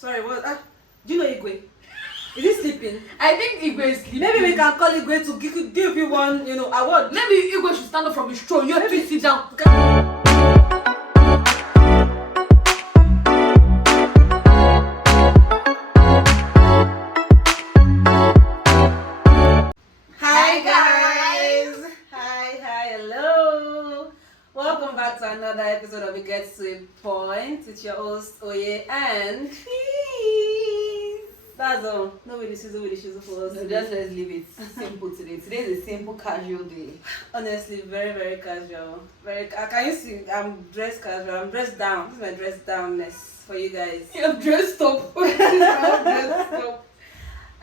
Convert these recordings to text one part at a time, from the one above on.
Sorry, what? Do you know Igwe? Is he sleeping? I think Igwe is sleeping. Maybe we can call Igwe to give you one, award. Maybe Igwe should stand up from his throne. You have to sit down. Hi guys! Hi, hello! Welcome back to another episode of It Gets to a Point with your host Oye and Feez. That's all. No with the for us. No, just let's leave it simple today. Today is a simple, casual day. Honestly, very, very casual. Can you see? I'm dressed casual. I'm dressed down. This is my dress downness for you guys. You're dressed up. I'm dressed up.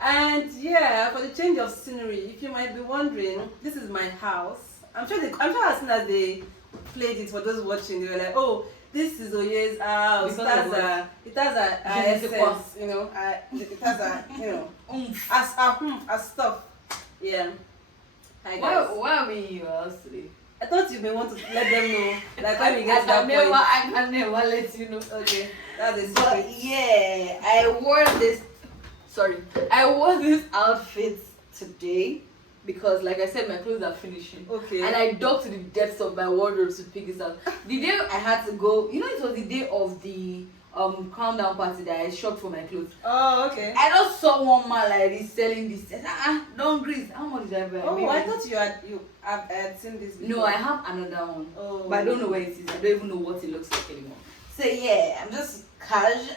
And yeah, for the change of scenery, if you might be wondering, this is my house. I'm sure as soon as they played it for those watching, they were like, "Oh, this is Oye's house. It has a essence, it has a stuff." Yeah. Hi guys. Why are we in your house today? I thought you may want to let them know, like when we get to that point. I can never let you know. Okay, that's a But secret. yeah, I wore this outfit today because, like I said, my clothes are finishing. Okay. And I dug to the depths of my wardrobe to pick this out. The day I had to go, it was the day of the calm down party that I shopped for my clothes. Oh, okay. I just saw one man like this selling this. I said, don't grease. How much did I buy? Oh, I thought you had seen this before. No, I have another one. Oh. But I don't know where it is. I don't even know what it looks like anymore. So yeah, I'm just casual,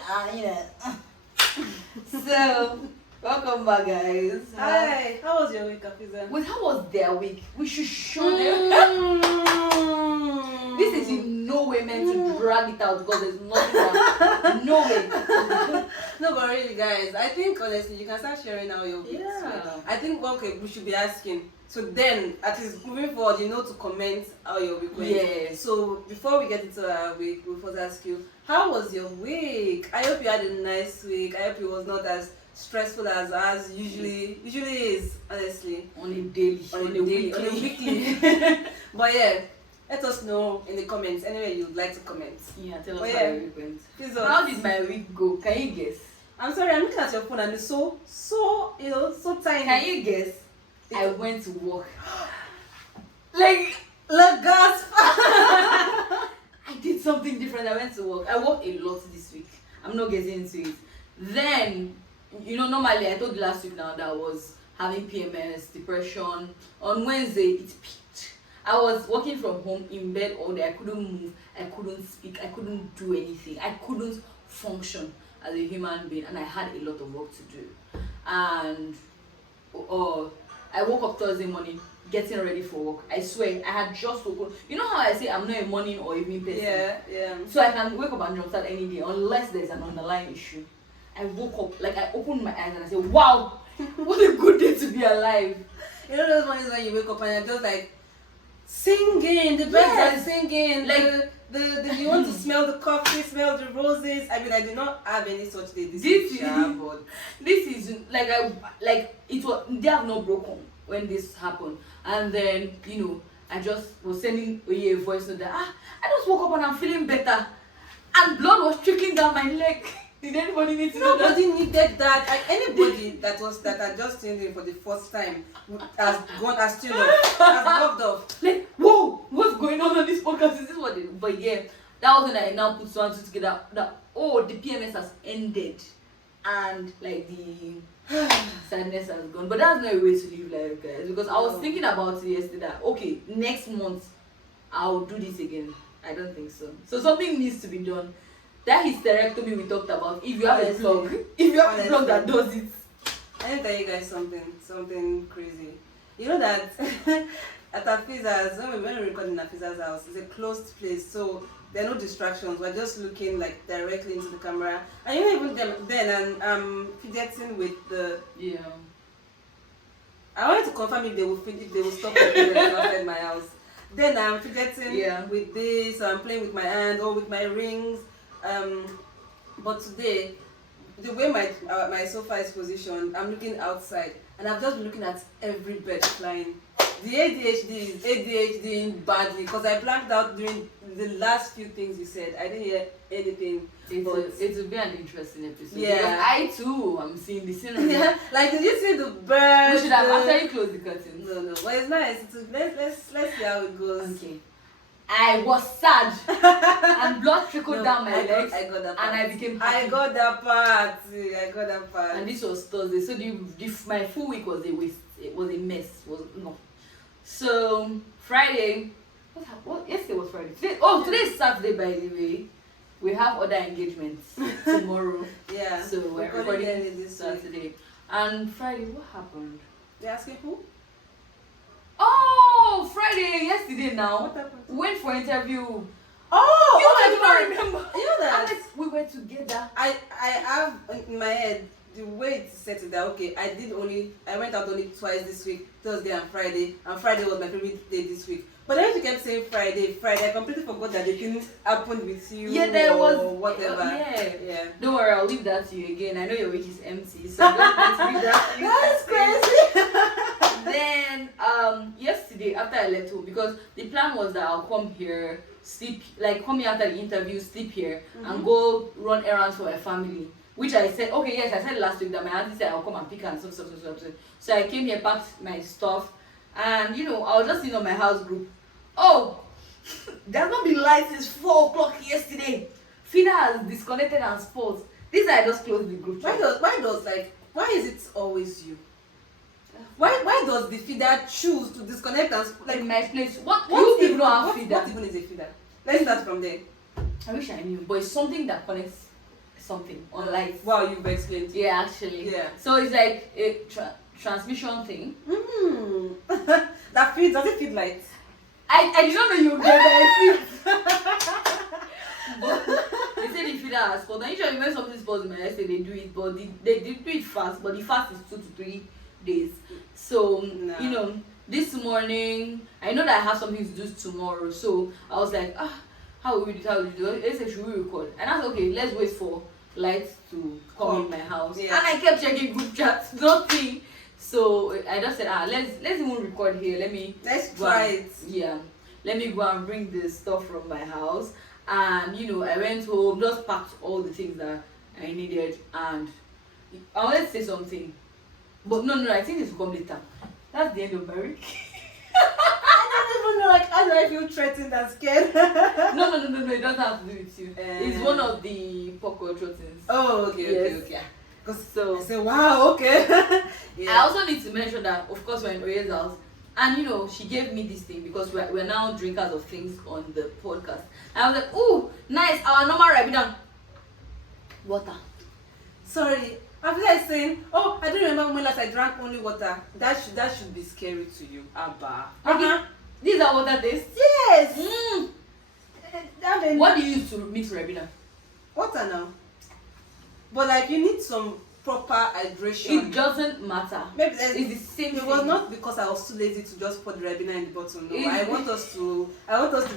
So, welcome back, guys. Hi. How was your week, Afiza? Wait, how was their week? We should show them. This is in no way meant to drag it out because there's nothing wrong. No way. No, but really, guys, I think honestly, you can start sharing how your week is. Yeah. I think we should be asking. So then, at least moving forward, to comment how your week went. Yeah. So before we get into our week, we'll first ask you, how was your week? I hope you had a nice week. I hope it was not as stressful as usually is, honestly. On a daily. On a weekly. But yeah, let us know in the comments anyway you'd like to comment. Yeah, tell us Oh, how yeah. your week went. Please How did my week go? Can you guess? I'm sorry, I'm looking at your phone and it's so tiny. Can you guess? I went to work. Like, gasp. I did something different. I went to work. I worked a lot this week. I'm not getting into it. Then, normally I told you last week now that I was having PMS, depression. On Wednesday, it peaked. I was working from home in bed all day. I couldn't move. I couldn't speak. I couldn't do anything. I couldn't function as a human being, and I had a lot of work to do. And I woke up Thursday morning getting ready for work. I swear, I had just woken. You know how I say I'm not a morning or evening person? Yeah. So I can wake up and jumpstart any day unless there's an underlying issue. I woke up, like I opened my eyes and I said, wow, what a good day to be alive. You know those mornings when you wake up and you're just like singing, the birds are singing, Like you want to smell the coffee, smell the roses. I mean, I did not have any such day this This week, is- but this is it was, they have not broken when this happened. And then I just was sending Oye a voice note that I just woke up and I'm feeling better, and blood was trickling down my leg. Did anybody need to know that? nobody needed that. Anybody that had just tuned in for the first time has tuned off, has logged off. Like, whoa, what's going on this podcast? Is this what it? But yeah, that was when I now put one two together that the PMS has ended and like the sadness has gone. But that's not a way to live life, guys, because I was thinking about it yesterday that, okay, next month I'll do this again. I don't think so. So something needs to be done. That hysterectomy we talked about, if you have a plug, a plug that does it. Let me tell you guys something crazy. You know that at Afiza's, when we record in Afiza's house, it's a closed place, so there are no distractions. We're just looking like directly into the camera. And even then I'm fidgeting with the. Yeah. I wanted to confirm if they will stop recording outside my house. Then I'm fidgeting with this. I'm playing with my hand or with my rings. But today, the way my sofa is positioned, I'm looking outside, and I've just been looking at every bird flying. the ADHD is ADHD badly because I blanked out during the last few things you said. I didn't hear anything. It will be an interesting episode. Yeah. I too am seeing the scenery. Yeah, like did you see the birds? We should have actually closed the curtains. No, but it's nice. Let's see how it goes. Okay. I was sad and blood trickled down my legs. I got that part. And I became happy. I got that part. And this was Thursday, so my full week was a waste. It was a mess. No. So Friday, what? Yesterday was Friday. Today is Saturday, by the way. We have other engagements tomorrow. Yeah. So we're recording this Saturday. And Friday, what happened? They asking who? Oh, Friday, yesterday now. What happened? Went for interview. Oh, I do not remember. You know that? Alex, we were together. I have in my head the way it set it that okay, I went out only twice this week, Thursday and Friday was my favorite day this week. But then she kept saying Friday, I completely forgot that the thing happened with you. Yeah, there was whatever. Yeah. Don't worry, I'll leave that to you again. I know your week is empty, so let's read that to you. That's crazy. Then yesterday after I left home, because the plan was that I'll come here, sleep, like come here after the interview, sleep here, and go run errands for my family. Which I said, okay, yes, I said last week that my auntie said I'll come and pick her and stuff. So I came here, packed my stuff, and I was just on my house group. Oh, there's not been light since 4 o'clock yesterday. Fina has disconnected and spoiled. This I just closed the group. Why is it always you? Why does the feeder choose to disconnect and In my place, what you even know how feeder? What even is a feeder? Let's start from there. I wish I knew, but it's something that connects something on light. Wow, you've explained. Yeah, actually. Yeah. So it's like a transmission thing. That feeds, does it feed light? I did not know you would get that. But they say the feeder has spoiled. And usually when something spoils in my estate, they do it, but they do it fast. But the fast is 2 to 3 days. So this morning I know that I have something to do tomorrow. So I was like, how will we do it? They said, should we record? And I said, okay, let's wait for lights to come in my house. Yeah. And I kept checking group chats, nothing. So I just said, let's even record here. Let's try it. Yeah. Let me go and bring the stuff from my house. And I went home, just packed all the things that I needed. And I wanted to say something. But no, I think this will come later. That's the end of my week. I don't even know, how do I feel threatened and scared? No, it doesn't have to do with you. It's one of the popcorn things. Oh, okay. So I said, wow, okay. I also need to mention that, of course, we're in Oye's house. And she gave me this thing because we're now drinkers of things on the podcast. And I was like, oh, nice, our normal Ribena. Water. Sorry. I feel like saying, oh, I don't remember when last I drank only water. That should be scary to you, Abba. These are water taste? Yes. What do you use to mix Ribena? Water now. But you need some proper hydration. It doesn't matter. Maybe it's the same thing. It was not because I was too lazy to just put the Ribena in the bottle. No, I want us to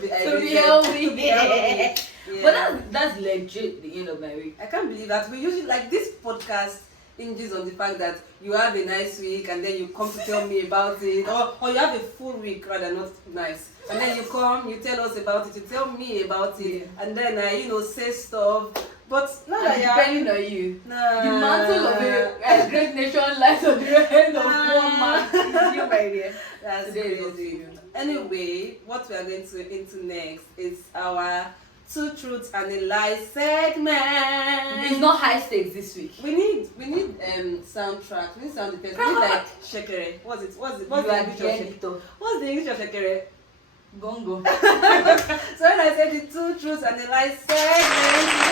be healthy. Yeah. But that's legit the end of my week. I can't believe that we usually this podcast hinges on the fact that you have a nice week and then you come to tell me about it, or you have a full week rather, not nice, and then you come, you tell us about it, you tell me about it, and then I say stuff. But not that depending on you. Nah. The mantle of a great nation lies on the head of one man. It's you, my dear. That's crazy. Anyway, what we are going to into next is our 2 truths and a lie segment. It's not high stakes this week. We need soundtrack. We need sound effects. We need shekere. What's the English of shekere? Gongo. So when I said the 2 truths and a lie segment.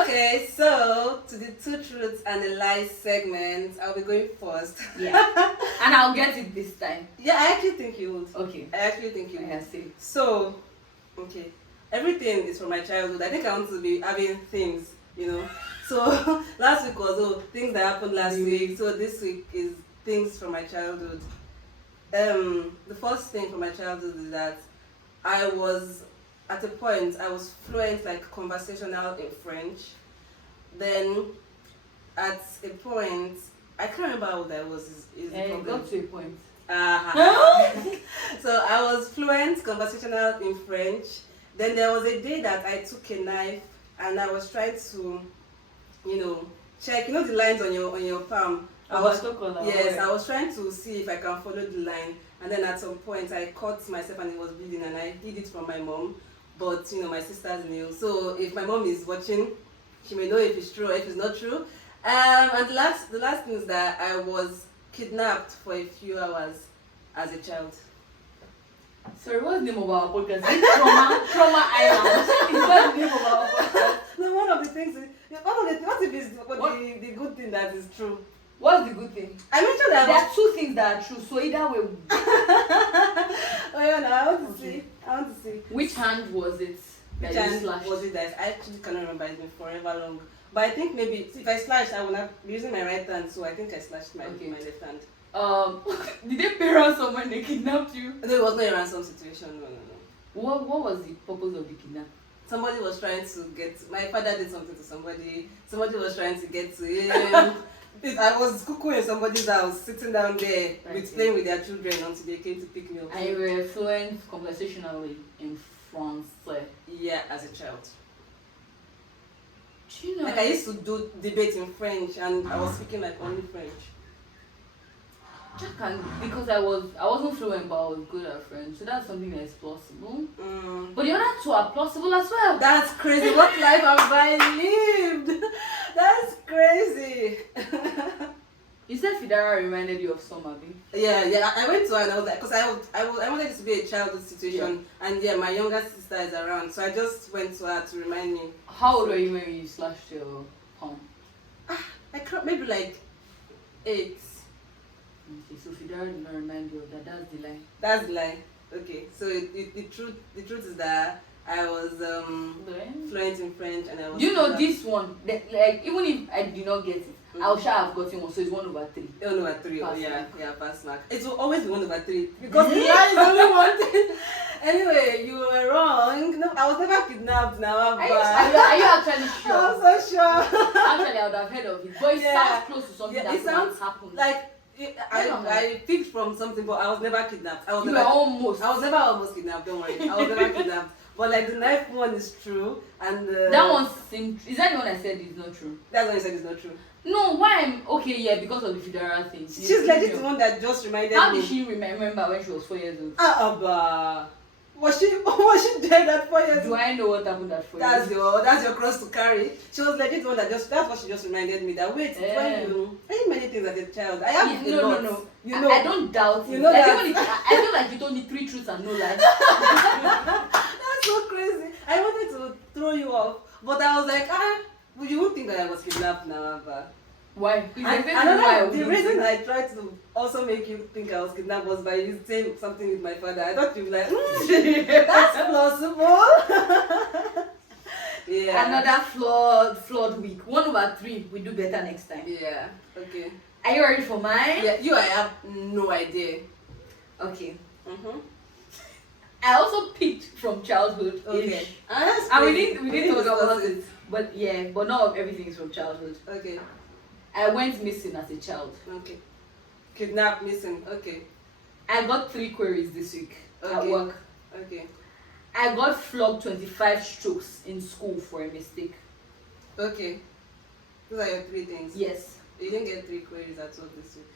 Okay, so to the 2 truths and a lie segment, I'll be going first. Yeah. And I'll get it this time. Yeah, I actually think you would. Okay. I actually think you would. I see. So, okay. Everything is from my childhood. I think I want to be having themes, So last week was things that happened last week. So this week is things from my childhood. The first thing from my childhood is that I was at a point I was fluent, conversational in French. Then at a point I can't remember how old I was. Is the problem. Got to a point. So I was fluent conversational in French. Then there was a day that I took a knife and I was trying to, check, the lines on your palm. Yes, I was trying to see if I can follow the line. And then at some point I cut myself and it was bleeding and I hid it from my mom. But my sisters knew. So if my mom is watching, she may know if it's true or if it's not true. And the last thing is that I was kidnapped for a few hours as a child. Sorry, what's the name of our podcast? Trauma Island. What's the name of our podcast? No, one of the things what if it's the good thing that is true? What's the good thing? I mentioned that there are two things that are true, so either way. Oh yeah, no, I want to see. Which hand was it? Which hand was it that I actually cannot remember, it's been forever long. But I think maybe if I slashed, I would not be using my right hand, so I think I slashed my left hand. Did they pay ransom when they kidnapped you? No, it was not a ransom situation. No. What was the purpose of the kidnap? Somebody was trying to my father did something to somebody. Somebody was trying to get to him. I was cuckoo in somebody's house, sitting down there playing with their children until they came to pick me up. And you were fluent conversationally in France? Yeah, as a child. Do you know? Like I used to do debate in French and I was speaking like only French. Because I wasn't fluent, but I was good at French, so that's something that is plausible. But the other two are plausible as well. That's crazy. What life have I lived? That's crazy. You said Fidara reminded you of some, Abby? Yeah. I went to her and I was like, because I wanted it to be a childhood situation, and my younger sister is around, so I just went to her to remind me. How old were you when you slashed your palm? Maybe like 8. Okay, so Fidara did not remind you of that. That's the lie. That's the lie. Okay, so the truth is that I was fluent in French and I was. You know this one, like even if I did not get it, I would have gotten one. So it's 1/3. 1/3. Pass Yeah, pass mark. It will always be 1/3 because the lie is only one thing. Anyway, you were wrong. No, I was never kidnapped. Now are you actually sure? I'm so sure. Actually, I would have heard of it, but it sounds close to something that sounds happened. Like. I picked from something, but I was never kidnapped. I was never almost kidnapped. Don't worry, I was never kidnapped. But like the knife one is true, and that one seemed. Is that the one I said is not true? That's the one you said is not true. No, why I'm okay? Yeah, because of the Fidara thing. She's legit the one that just reminded me. How did she remember when she was 4 years old? Was she dead at 4 years? Do I know what happened at 4 years? That's your cross to carry. She was legit one that that's what she just reminded me that wait, I did many things as a child. I have a lot. No. You know, I don't doubt you. Know like, that. I feel like you told me 3 truths and no lies. That's so crazy. I wanted to throw you off, but I was like, you won't think that I was kidnapped now, but. Why? The reason I tried to also make you think I was kidnapped was by you saying something with my father. I thought you'd be like, that's plausible. Yeah. Another flawed week. 1/3. We do better next time. Yeah. Okay. Are you ready for mine? Yeah. I have no idea. Okay. I also picked from childhood. Okay. And we didn't talk about it. But not everything is from childhood. Okay. I went missing as a child. Okay. Kidnapped, missing. Okay. I got 3 queries this week at work. Okay. I got flogged 25 strokes in school for a mistake. Okay. Those are your 3 things. Yes. You didn't get 3 queries at all this week.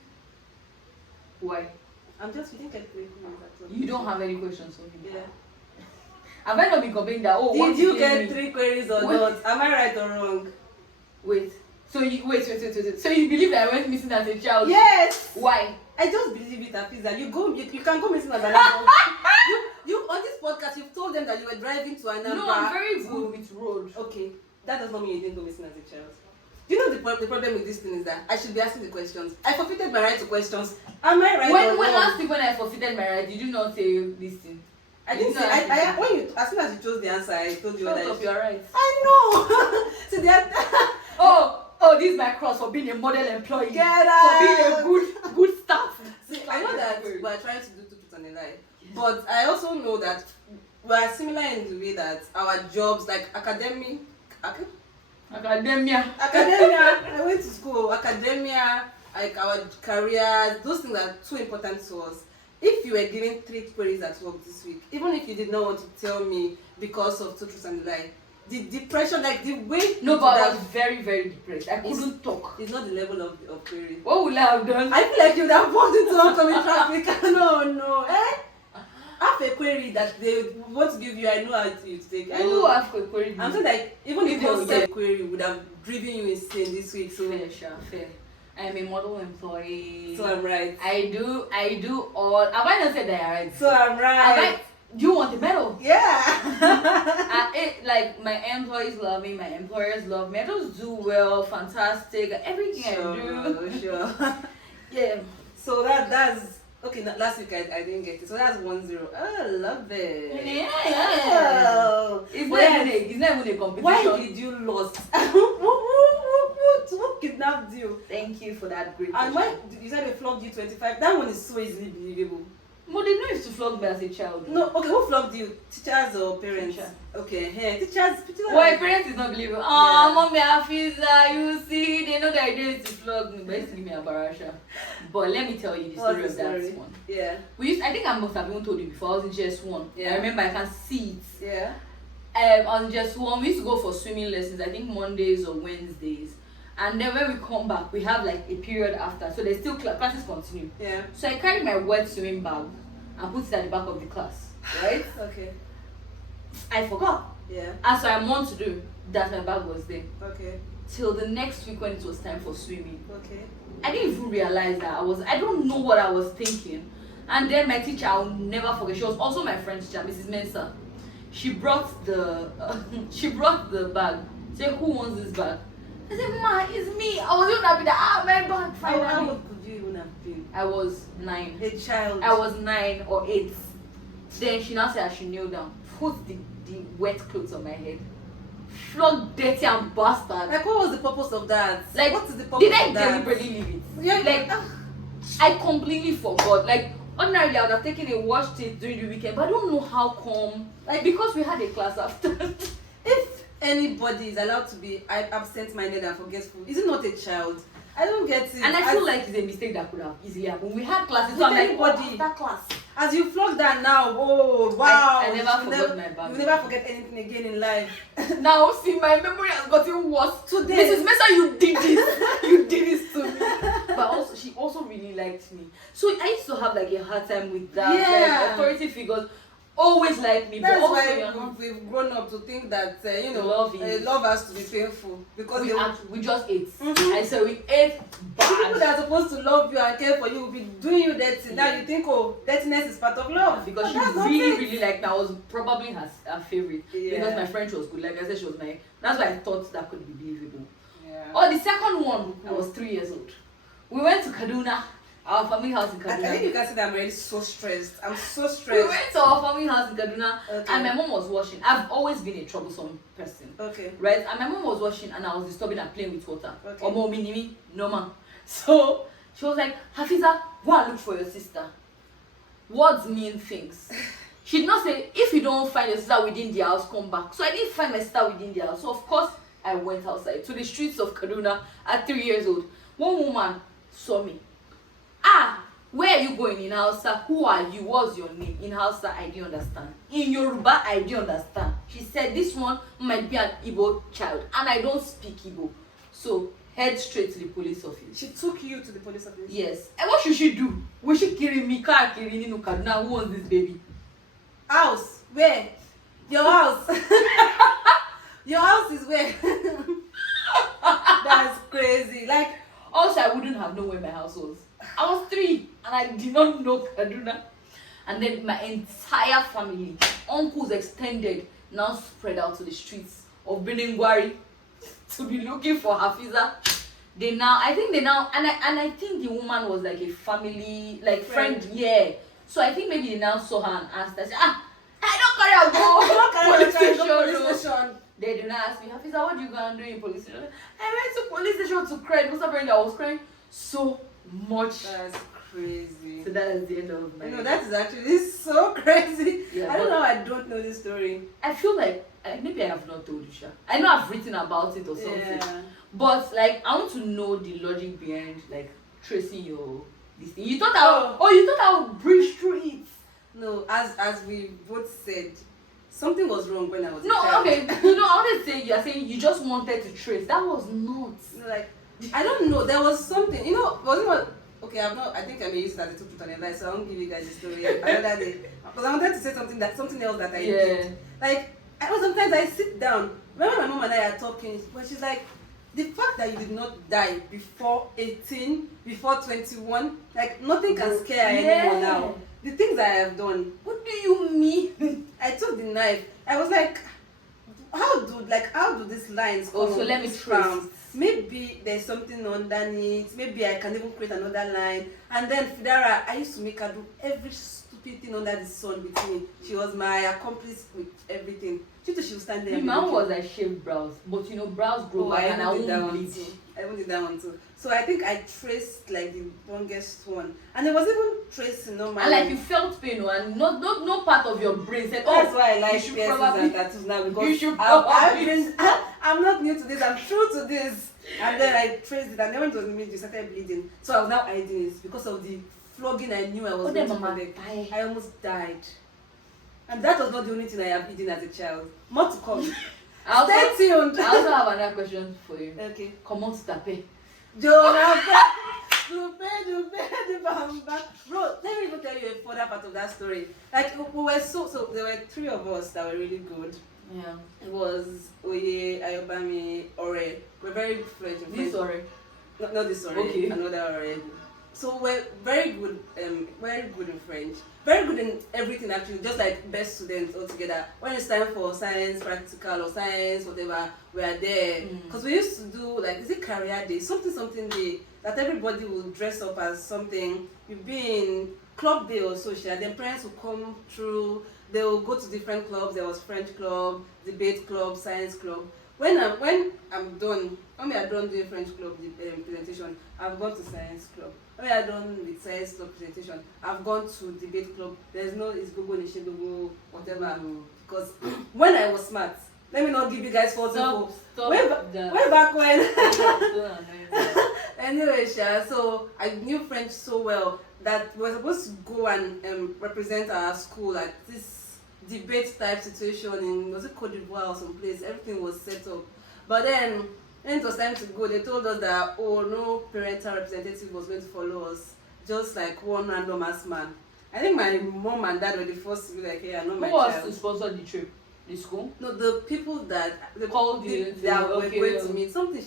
Why? You didn't get 3 queries at all. You don't have any questions for me? Yeah. Have I not been complaining that, did you get 3 queries or not? Am I right or wrong? Wait. So you So you believe that I went missing as a child? Yes. Why? I just believe it, Feez, that you can go missing as an adult. you on this podcast you've told them that you were driving to another. No, I'm very good with road. Okay, that does not mean you didn't go missing as a child. Do you know the problem with this thing is that I should be asking the questions. I forfeited my right to questions. Am I right or wrong? When last week when I forfeited my right, did you not say this thing? I didn't say. As soon as you chose the answer, I told you that. You're right. I know. So they Oh, this is my cross for being a model employee. Get out. For being a good staff. See, I know that we are trying to do 2 truths and a lie. But I also know that we are similar in the way that our jobs, like academia. I went to school. Academia, like our careers, those things are too important to us. If you were given 3 queries at work this week, even if you did not want to tell me because of two truths and a lie, the depression, like the way No, but I was very, very depressed. I couldn't talk. It's not the level of query. What would I have done? I feel like you would have walked into oncoming traffic. No. Have a query that they want to give you. I know how to take. I know. Who have a query? I'm saying like even If the they concept get- query would have driven you insane this week. So Fair. I am a model employee. so I'm right. I do all. Have I not said that I right? So I'm right. Do you want a medal? Yeah. Like my employees love me, my employers love me. I just do well, fantastic. Everything I do. Sure. Yeah. So that's okay. Last week I didn't get it. So that's 1-0. Oh, love it. Yeah. Oh. It's not even a competition. Why did you lose? Who kidnapped you? Thank you for that great And question. why you said they flogged you 25? That one is so easily believable. But they know if to flog me as a child. No, okay, who flogged you? Teachers or parents? Teacher. Okay, hey, teachers. Why parents is not believable. Oh, mommy, Hafiza, you see, they know that I didn't to flog me, but it's to give me a barasha. But let me tell you the story of that one. Yeah. I think I must have even told you before. I was in GS1. Yeah. I remember I can see it. Yeah. On GS1, we used to go for swimming lessons. I think Mondays or Wednesdays. And then when we come back, we have like a period after. So there's still classes continue. Yeah. So I carried my wet swimming bag and put it at the back of the class. Right? Okay. I forgot. Yeah. And so I want to do that my bag was there. Okay. Till the next week when it was time for swimming. Okay. I didn't even realize that I don't know what I was thinking. And then my teacher, I'll never forget, she was also my French teacher, Mrs. Mensah. She brought the bag. She said, who wants this bag? I said, Ma, it's me. I was even happy that my bag finally. How old could you even have been? I was 9. A child. I was 9 or 8. Then she now said I should kneel down, put the wet clothes on my head, flog dirty and bastard. Like, what was the purpose of that? Like, what is the purpose did of I that? deliberately leave it? Yeah, Like, I completely forgot. Like, ordinarily I would have taken it, watched it during the weekend, but I don't know how come. Like, because we had a class after. If anybody is allowed to be absent-minded and forgetful, is it not a child? I don't get it. And I feel like it's a mistake that could have easily happened. We had classes, so I'm like, anybody. That class. As you flog that now, oh wow! I never forgot my bag. You never forget anything again in life. Now, see, my memory has gotten worse. Today, Mrs. Mensah, you did this. You did this to me. But also, she also really liked me. So I used to have like a hard time with that. Yeah. Like, authority figures always like me. That's but also, why we've grown up to think that love love has to be painful because we just ate. Mhm. I said we ate the people bad. that are supposed to love you and care for you will be doing you dirty. Now you think, oh, dirtiness is part of love. Because But she that's not really, it. really liked me. I was probably her favorite. Yeah. Because my French was good. Like I said, she was my. That's why I thought that could be believable. Yeah. Oh, the second one, I was 3 years old. We went to Kaduna, our family house in I think Kaduna. you can see that I'm already so stressed. I'm so We stressed. went to our family house in Kaduna, Okay. and my mom was washing. I've always been a troublesome person, Okay. right? And my mom was washing, and I was disturbing her playing with water. Okay. Omo minimi, no ma. So she was like, Hafiza, go and look for your sister. Words mean things. She did not say, if you don't find your sister within the house, come back. So I didn't find my sister within the house. So of course, I went outside to the streets of Kaduna at 3 years old. One woman saw me. Ah, where are you going in Hausa? Who are you? What's your name? In Hausa, I didn't understand. In Yoruba, I didn't understand. She said this one might be an Igbo child, and I don't speak Igbo. So head straight to the police office. She took you to the police office. Yes. And what should she do? Will she carry me? Can't carry me? Kaduna. Who wants this baby? House? Where? Your house. Your house is where? That's crazy. Like, Also, I wouldn't have known where my house was. I was 3 and I did not know Kaduna. And then my entire family, uncles extended, now spread out to the streets of Beningwari to be looking for Hafiza. I think the woman was like a family, like friend, yeah. So I think maybe they now saw her and asked her, I don't carry a police station. They did not ask me, Hafiza, what do you go and do in police station? I went to police station to cry. Most apparently I was crying so much. That's crazy. So that is the end of my. That is actually so crazy. Yeah, I don't know. I don't know this story. I feel like maybe I have not told you, Sha. I know I've written about it or something, Yeah. but like I want to know the logic behind like tracing your this thing. You thought I would breeze through it. No, as we both said, something was wrong when I was a No, child. okay. You know, I want to say you are saying you just wanted to trace. That was not. Like, I don't know. There was something. You know, was it what? Okay, I think I may use that as a took on advice, so I won't give you guys the story another day. Because I wanted to say something else that I did. Like, sometimes I sit down. Remember my mom and I are talking, but she's like, the fact that you did not die before 18, before 21, like nothing can scare anymore now. The things I have done. What do you mean? I took the knife. I was like, how do these lines come? So let me trace. Maybe there's something underneath. Maybe I can even create another line. And then Fidara, I used to make her do every stupid thing under the sun with me. She was my accomplice with everything. She would stand there. My mom was like shaved brows, but you know brows grow back and I won't bleach. I even did that one too. So I think I traced like the longest one, and it was even tracing normally. And like you felt pain, and no part of your brain said, "Oh, that's why I like piercings and tattoos now, because I'm not new to this. I'm true to this." And then I traced it, and then when it was in me, it started bleeding. So I was now hiding it because of the flogging I knew I was going to protect. I almost died, and that was not the only thing I have eaten as a child. More to come. Stay tuned. I also have another question for you. Okay. Comment tu t'appelles? Bro, let me even tell you a further part of that story. Like, we were so there were 3 of us that were really good. Yeah. It was Oye, Ayobami, Ore. We're very good friends. This Ore? Not this Ore. Okay. Another Ore. So we're very good in French. Very good in everything actually, just like best students all together. When it's time for science, practical or science, whatever, we are there. Because we used to do like, is it career day? Something day that everybody will dress up as something. You've been club day or social, then parents will come through, they will go to different clubs. There was French club, debate club, science club. When I'm done doing French club presentation, I've gone to science club. When I'm done with science club presentation, I've gone to debate club. There's no it's Google, Nishigogo, whatever. Because when I was smart, let me not give you guys false info. Way back when. Anyway, so I knew French so well that we were supposed to go and represent our school at this debate type situation in, was it Cote d'Ivoire or someplace. Everything was set up, but then when it was time to go, they told us that no parental representative was going to follow us, just like one random ass man. I think my mom and dad were the first to be like, hey, I know my child. Who was to sponsor the trip? The school? No, the people that they called you that were going to meet something.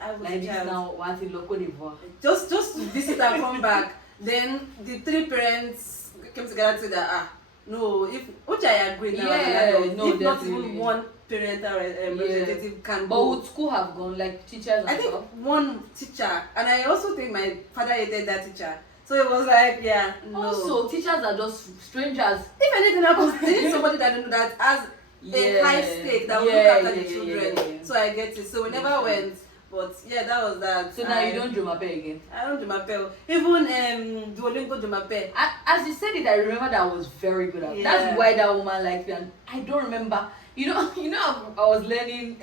I was like a child. Now what in Cote d'Ivoire? Just to visit and come back. Then the 3 parents came together to say that no, which I agree now. If not even one parental representative can go. But would school have gone, like teachers? I think one teacher, and I also think my father hated that teacher. So it was like, no. Also, teachers are just strangers. If anything happens, they need somebody that knows that has a high stake that will look after the children. So I get it. So we never went. But that was that. So now you don't Jumape again? I don't Jumape. Even Duolingo Jumape. As you said it, I remember that I was very good at it. That's why that woman liked me. And I don't remember. You know, I was learning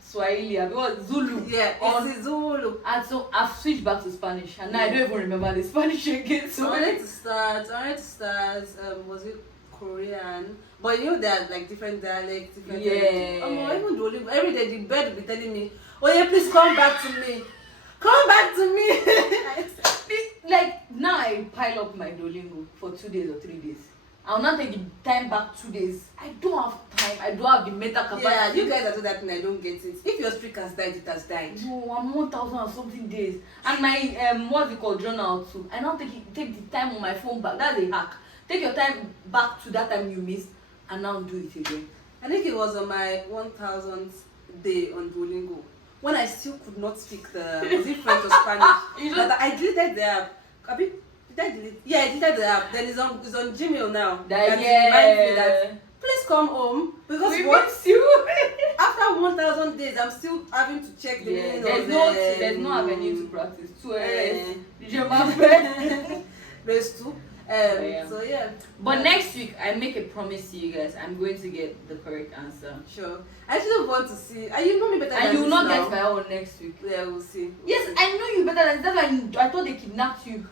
Swahili. I was Zulu. Yeah, it's Zulu. And so I've switched back to Spanish. And now I don't even remember the Spanish again. So I wanted to start. Was it Korean? But you know there are like different dialects, different even Duolingo. Every day the bird will be telling me, "Oh yeah, please come back to me. Come back to me." Like now I pile up my Duolingo for 2 days or 3 days. I'll not take the time back 2 days. I don't have time. I don't have the mental capacity. Yeah, you guys are doing that and I don't get it. If your streak has died, it has died. No, I'm 1,000 and something days. And my what's it called, journal too. I now take the time on my phone back. That's a hack. Take your time back to that time you missed and now do it again. I think it was on my 1,000th day on Duolingo when I still could not speak the French or Spanish. But I deleted the app. Did I delete? Yeah, I deleted the app. Then it's on Gmail now. That reminds me that please come home because we miss you. After 1,000 days, I'm still having to check the meaning of there's no avenue to practice. There's 2. am. So yeah. But next week, I make a promise to you guys. I'm going to get the correct answer. Sure. I actually want to see. Are you know me better And than you will this not now? get my own next week. Yeah, we'll see. Yes, I know you better than that's why I thought they kidnapped you.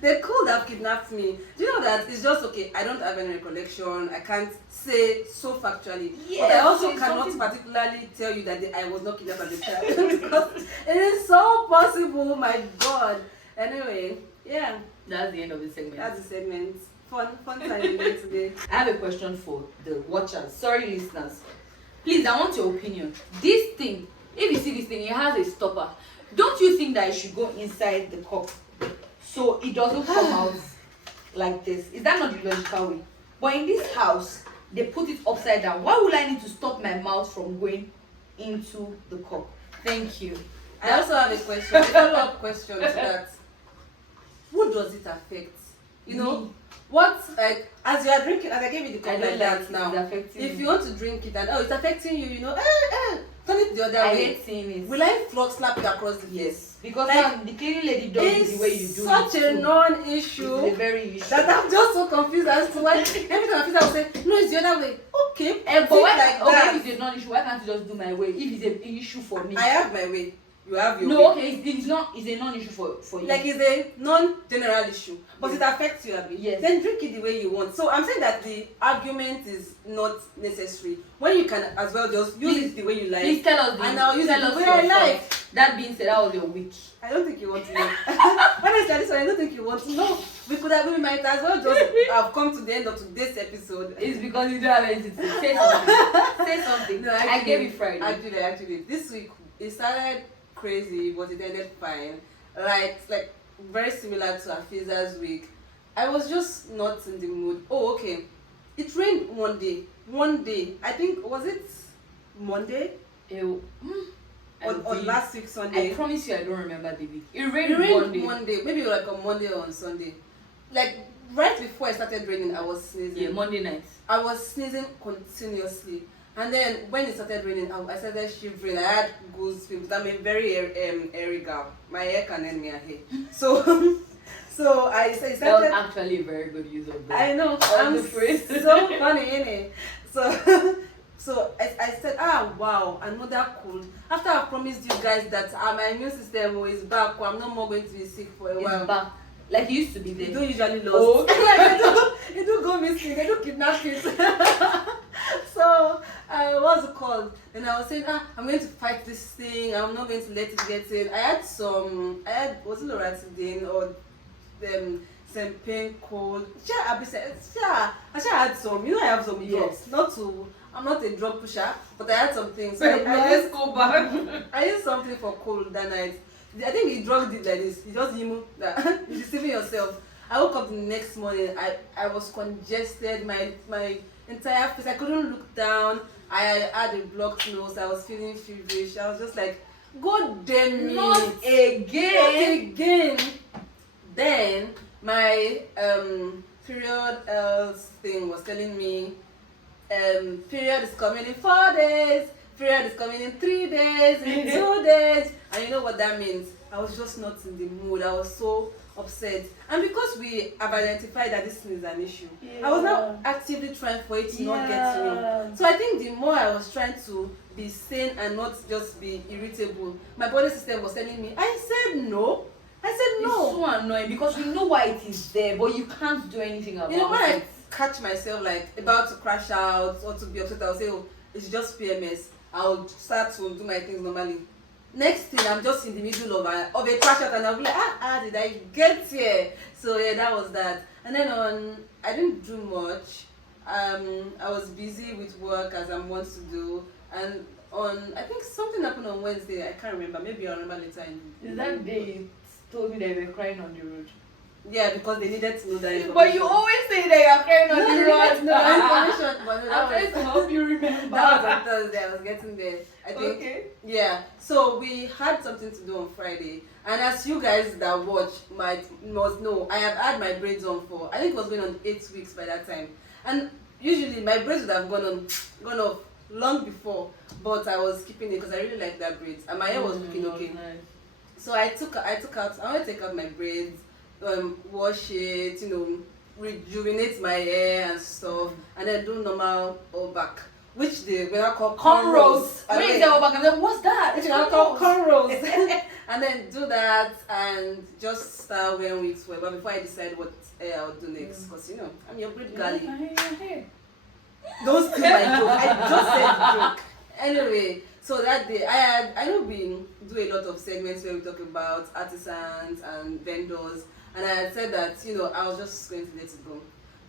They could have kidnapped me. Do you know that it's just okay? I don't have any recollection. I can't say so factually. Yes, but I also so cannot something... particularly tell you that I was not kidnapped at the time because it is so possible. My God. Anyway, yeah. That's the end of the segment. That's the segment. Fun time today. I have a question for the watchers. Sorry, listeners. Please, I want your opinion. This thing, if you see this thing, it has a stopper. Don't you think that it should go inside the cup so it doesn't come out like this? Is that not the logical way? But in this house, they put it upside down. Why would I need to stop my mouth from going into the cup? Thank you. I also have a question, a follow-up question to that. Who does it affect? You know, Me. what, like, as you are drinking, as I gave you the cup I like don't that like now, it's affecting if me. you want to drink it and it's affecting you, you know, turn it the other I way. hate seeing it. Will I slap you across the face? Yes. Because Like, now the cleaning lady does it the way you do it's such it a too. non-issue It's a very issue. that I'm just so confused as to why every time I feel I will say, no, it's the other way. Okay, But think why, like okay, that. if it's a non-issue, why can't you just do my way? If it's an issue for me. I have my way. You have your way. No, okay, it's not. It's a non-issue for you. Like it's a non-general issue, but it affects you, Abby. Yes. Then drink it the way you want. So I'm saying that the argument is not necessary. When you can as well just use it the way you like. Please tell us the. And I'll use tell it the us way your I like. thoughts. That being said, that was your week. I don't think you want to know. When I said this one, I don't think you want to know. We might as well just have come to the end of today's episode. It's because you don't have anything to say. Say something. Say something. No, I gave you Friday. Actually, this week it started crazy, but it ended fine. Like very similar to Afeez's week. I was just not in the mood. Oh, okay. It rained one day. One day. I think was it Monday Ew. or last week Sunday. I promise you, I don't remember the week. It It rained rained one day. maybe like on Monday or on Sunday. Like right before it started raining, I was sneezing. Yeah, Monday night. I was sneezing continuously. And then when it started raining, I started shivering. I had goosebumps. I'm a very airy girl. My hair can end me a hair. So, so I started. That was actually a very good use of that. I know. I'm I'm the phrase. so funny, innit? So I said, wow, another cold. After I promised you guys that my immune system is back, I'm not more going to be sick for a while. It's back. Like it used to be there. They don't usually lose. Oh. They do go missing. They do kidnap it. So, what's it called? And I was saying, I'm going to fight this thing. I'm not going to let it get in. I had was it loratadine or some pain cold. I had some. You know, I have some drugs. Yes. I'm not a drug pusher, but I had some things. So Let's go back. I used something for cold that night. I think the drug did like this. You just you're deceiving yourself. I woke up the next morning. I was congested. My entire face. I couldn't look down. I had a blocked nose. I was feeling feverish. I was just like, God damn it! Not again. Not again. Then my period thing was telling me, period is coming in 4 days. Period is coming in 3 days, in 2 days, and you know what that means. I was just not in the mood. I was so upset, and because we have identified that this thing is an issue, I was now actively trying for it to not get to me. So I think the more I was trying to be sane and not just be irritable, my body system was telling me, I said no. It's so annoying because you know why it is there, but you can't do anything about it. You know, when I catch myself like about to crash out or to be upset, I'll say, oh, it's just PMS. I'll start to do my things normally. Next thing, I'm just in the middle of a crash out and I'll be like, how did I get here? So yeah, that was that. And then I didn't do much. I was busy with work as I'm wont to do. And I think something happened on Wednesday. I can't remember. Maybe I'll remember later. Is that day you told me that you were crying on the road? Yeah, because they needed to know that information. But you always say that you're crying on the road. No, information. But I'm trying to help you remember. That was on Thursday. I was getting there. I think. Okay. Yeah. So we had something to do on Friday, and as you guys that watch must know, I have had my braids on for, I think it was going on 8 weeks by that time, and usually my braids would have gone off long before, but I was keeping it because I really like that braids, and my hair was looking okay. Nice. So I want to take out my braids, wash it, rejuvenate my hair and stuff, and then do normal all back, which they when I call Cornrows. And When you then- say all back, I'm like, what's that? which I call cornrows. And then do that and just start wearing wigs forever before I decide what hair I'll do next. Because I'm your breed girlie. Don't steal my joke. I just said the joke. Anyway, so that day I know we do a lot of segments where we talk about artisans and vendors, and I had said that I was just going to let it go.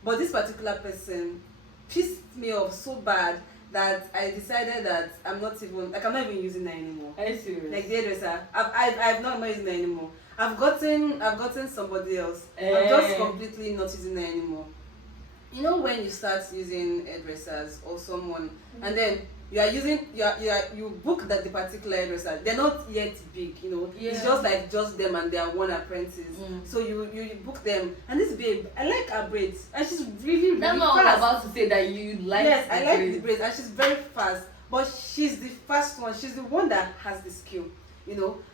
But this particular person pissed me off so bad that I decided that I'm not even using her anymore. Are you serious? Like the hairdresser, I'm not using her anymore. I've gotten somebody else. I'm just completely not using her anymore. When you start using hairdressers or someone, and then you book the particular hairdresser, they're not yet big, it's just them and their one apprentice. So you book them, and this babe, I like her braids, and she's really That's not fast. what I'm about to say that you like. Yes, I like the braids, and she's very fast, but she's the fast one. She's the one that has the skill,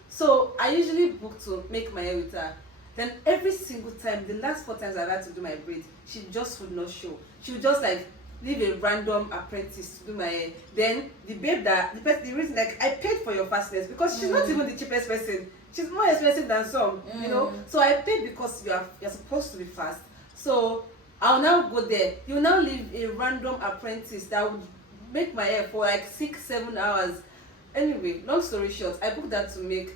So I usually book to make my hair with her. Then every single time, the last 4 times I've had to do my braid, she just would not show. She would just leave a random apprentice to do my hair. Then the babe the reason I paid for your fastness because she's not even the cheapest person. She's more expensive than some, So I paid because you're supposed to be fast. So I'll now go there. You now leave a random apprentice that would make my hair for 6-7 hours. Anyway, long story short, I booked that to make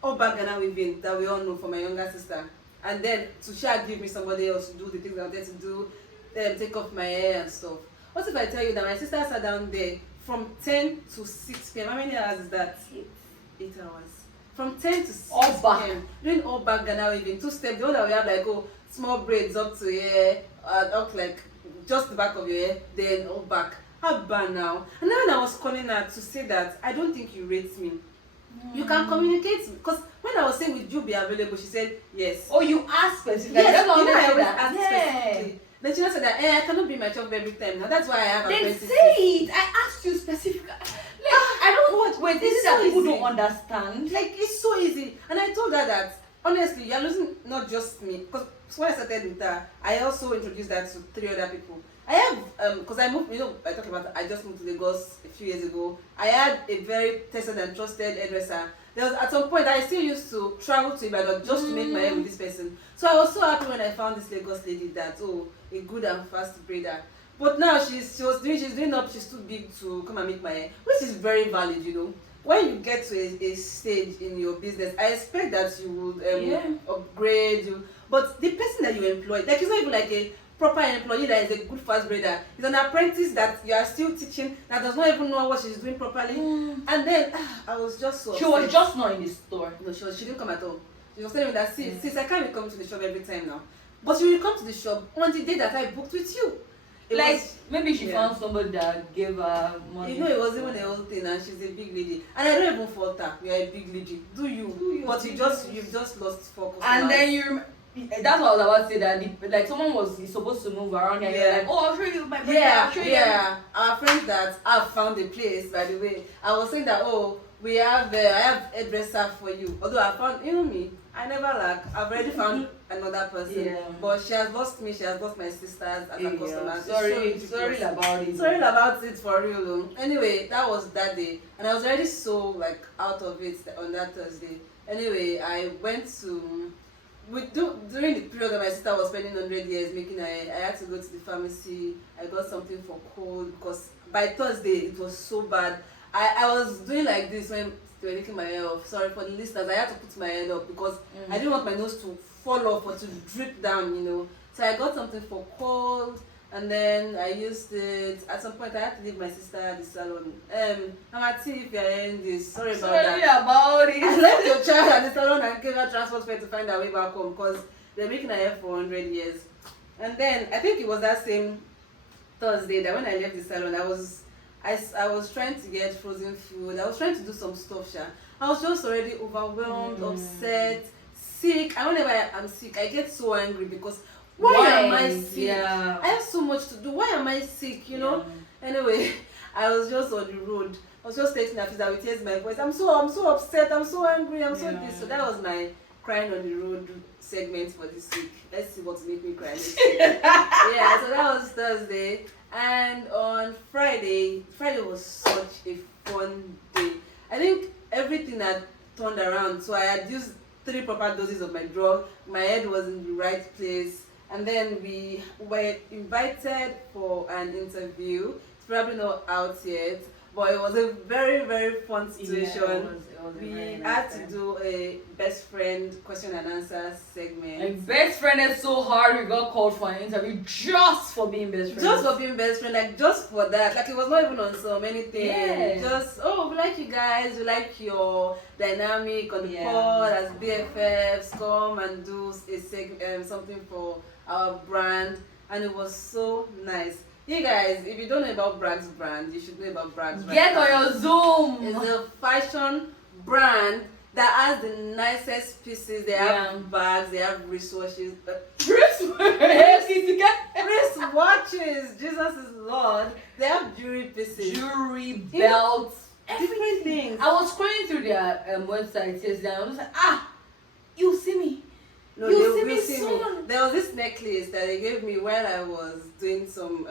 all back Ghana weaving that we all know for my younger sister, and then to give me somebody else to do the things I wanted to do, take off my hair and stuff. What if I tell you that my sister sat down there from 10 to 6 p.m? How many hours is that? 8 hours. From 10 to 6 p.m. doing all back Ghana weaving, 2 steps. The one that we have small braids up to here, up just the back of your hair, then all back. How bad now? And then when I was calling her to say that I don't think you rate me. You can communicate because when I was saying would you be available, she said yes. Oh, you asked specifically. Yes, That's I always that. asked specifically. Then she said that I cannot be my job every time. Now that's why I have Then apprentices. say it. I asked you specifically. I don't know what. Wait, this is that people don't understand. It's so easy. And I told her that honestly, you're losing not just me. Because when I started with her, I also introduced her to 3 other people. I have because I moved, I talk about I just moved to Lagos a few years ago. I had a very tested and trusted hairdresser. There was at some point I still used to travel to Ibadan just to make my hair with this person. So I was so happy when I found this Lagos lady that a good and fast braider. But now she's too big to come and make my hair, which is very valid, When you get to a stage in your business, I expect that you would upgrade but the person that you employ, it's not even a proper employee that is a good fast braider. It's an apprentice that you are still teaching that does not even know what she's doing properly. And then I was just so upset. She was just not in the store. No, she didn't come at all. She was telling me that sis, I can't be coming to the shop every time now. But you will come to the shop on the day that I booked with you. Maybe she found somebody that gave her money. It was even a whole thing, and she's a big lady. And I don't even fault her. You're a big lady. Do you? But you've just lost focus. And then that's what I was about to say, that someone was supposed to move around here. Yeah. You're I'll show you my braider. I'll show you. Our friends that have found a place, by the way. I was saying that I have hairdresser for you. Although I found me, I never lack. I've already found another person. Yeah. But she has lost me, she has lost my sisters as a customer. Sorry about it. Sorry about it for real though. Anyway, that was that day. And I was already so out of it on that Thursday. Anyway, I went to during the period that my sister was spending 100 years making her hair, I had to go to the pharmacy. I got something for cold because by Thursday it was so bad. I was doing like this when they were making my hair off. Sorry for the listeners, I had to put my head up because I didn't want my nose to fall off or to drip down, So I got something for cold, and then I used it. At some point I had to leave my sister at the salon. Amati, if you're hearing this, sorry about it. I left your child at the salon and gave her transport fare to find her way back home because they're making her hair for 100 years. And then I think it was that same Thursday that when I left the salon, I was trying to get frozen food. I was trying to do some stuff. I was just already overwhelmed, upset, sick. And whenever I'm sick, I get so angry because why am I sick? Yeah. I have so much to do. Why am I sick? Anyway, I was just on the road. I was just texting Feez with tears in my voice. I'm so upset. I'm so angry. I'm so this. So that was my crying on the road segment for this week. Let's see what make me cry next week. Yeah, so that was Thursday. And on Friday was such a fun day. I think everything had turned around. So I had used 3 proper doses of my drug. My head was in the right place. And then we were invited for an interview. It's probably not out yet, but it was a very, very fun situation. Yeah, it was we very nice had time. to do a best friend question and answer segment. Like best friend is so hard. We got called for an interview just for being best friends. Just for being best friend, like just for that. Like it was not even on so many things. Yeah. Just we like you guys, we like your dynamic on the Yeah. pod as BFFs. Come and do something for our brand, and it was so nice. You guys, if you don't know about Brag's brand, you should know about Brag's brand. Get on your Zoom. It's a fashion brand that has the nicest pieces. They have bags, they have wristwatches. Wristwatches, Jesus is Lord. They have jewelry pieces. Jewelry, belts, Different things. I was scrolling through their website yesterday and I was like, you see me. No, You they see me will see me. soon. There was this necklace that they gave me while I was doing some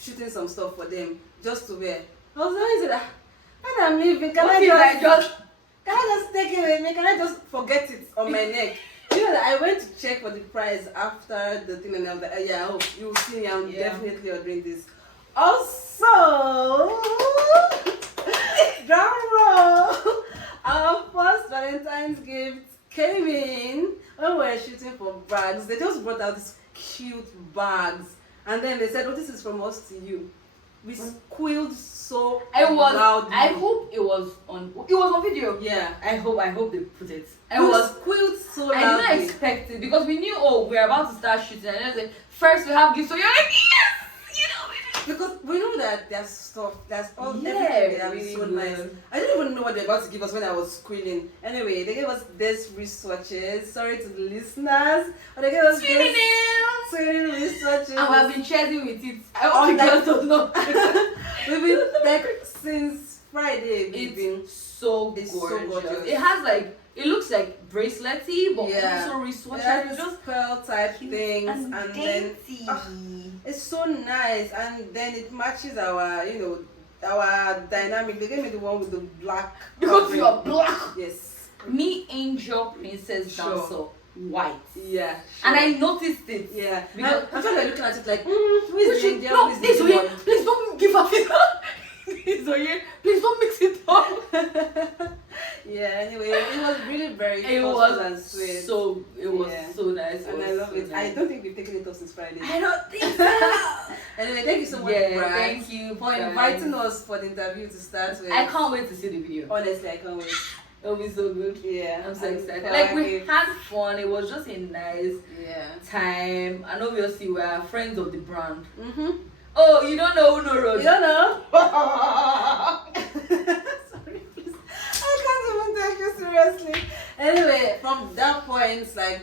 shooting some stuff for them just to wear. I was always like, when I'm leaving, can I just take it with me? Can I just forget it on my neck? You know that I went to check for the price after the thing and I was like, you will see me, I'm definitely ordering this. Also, drum roll, our first Valentine's gift came in when we were shooting for bags. They just brought out these cute bags and then they said, this is from us to you. We squealed so loudly. I hope it was on video. Yeah. I hope they put it. We squealed so loudly. I didn't expect it because we knew we're about to start shooting and then like, first we have gifts, so you're like, yes, because we know that there's stuff, that's all everything they have is so really nice. good. I didn't even know what they're about to give us when I was squealing. Anyway, they gave us this wristwatches. Sorry to the listeners, but they gave us this sweetie wristwatches. And we have been chatting with it. I hope you guys don't know. We've been like since Friday. It's so it's so gorgeous. gorgeous. It has like, it looks like bracelet-y, but also It wristwatches. has just pearl type things, and then it's so nice, and then it matches our, our dynamic. They gave me the one with the black. Because you are black. Yes. Me, Angel, Princess, Dancer, white. Yeah. And I noticed it. Yeah. Because I'm sure they're looking at it like, who is Angel? No, Who is please, the Oye, one? please don't give her feel. Please, Oye, please don't mix it up. Yeah. Anyway, it was really very It thoughtful and was sweet. so nice. And I love it. Nice. I don't think we've taken it off since Friday. I don't think so. Anyway, thank you so much, Yeah, Brad, thank you for guys. inviting us for the interview to start with. I can't wait to see the video. Honestly, I can't wait. It'll be so good. Yeah. I'm so and excited. for Like our we gift. had fun. It was just a nice time. and obviously we are friends of the brand. Mm-hmm. Oh, you don't know Uno Road? You don't know? Sorry, please. I can't even take you seriously. Anyway, from that point, like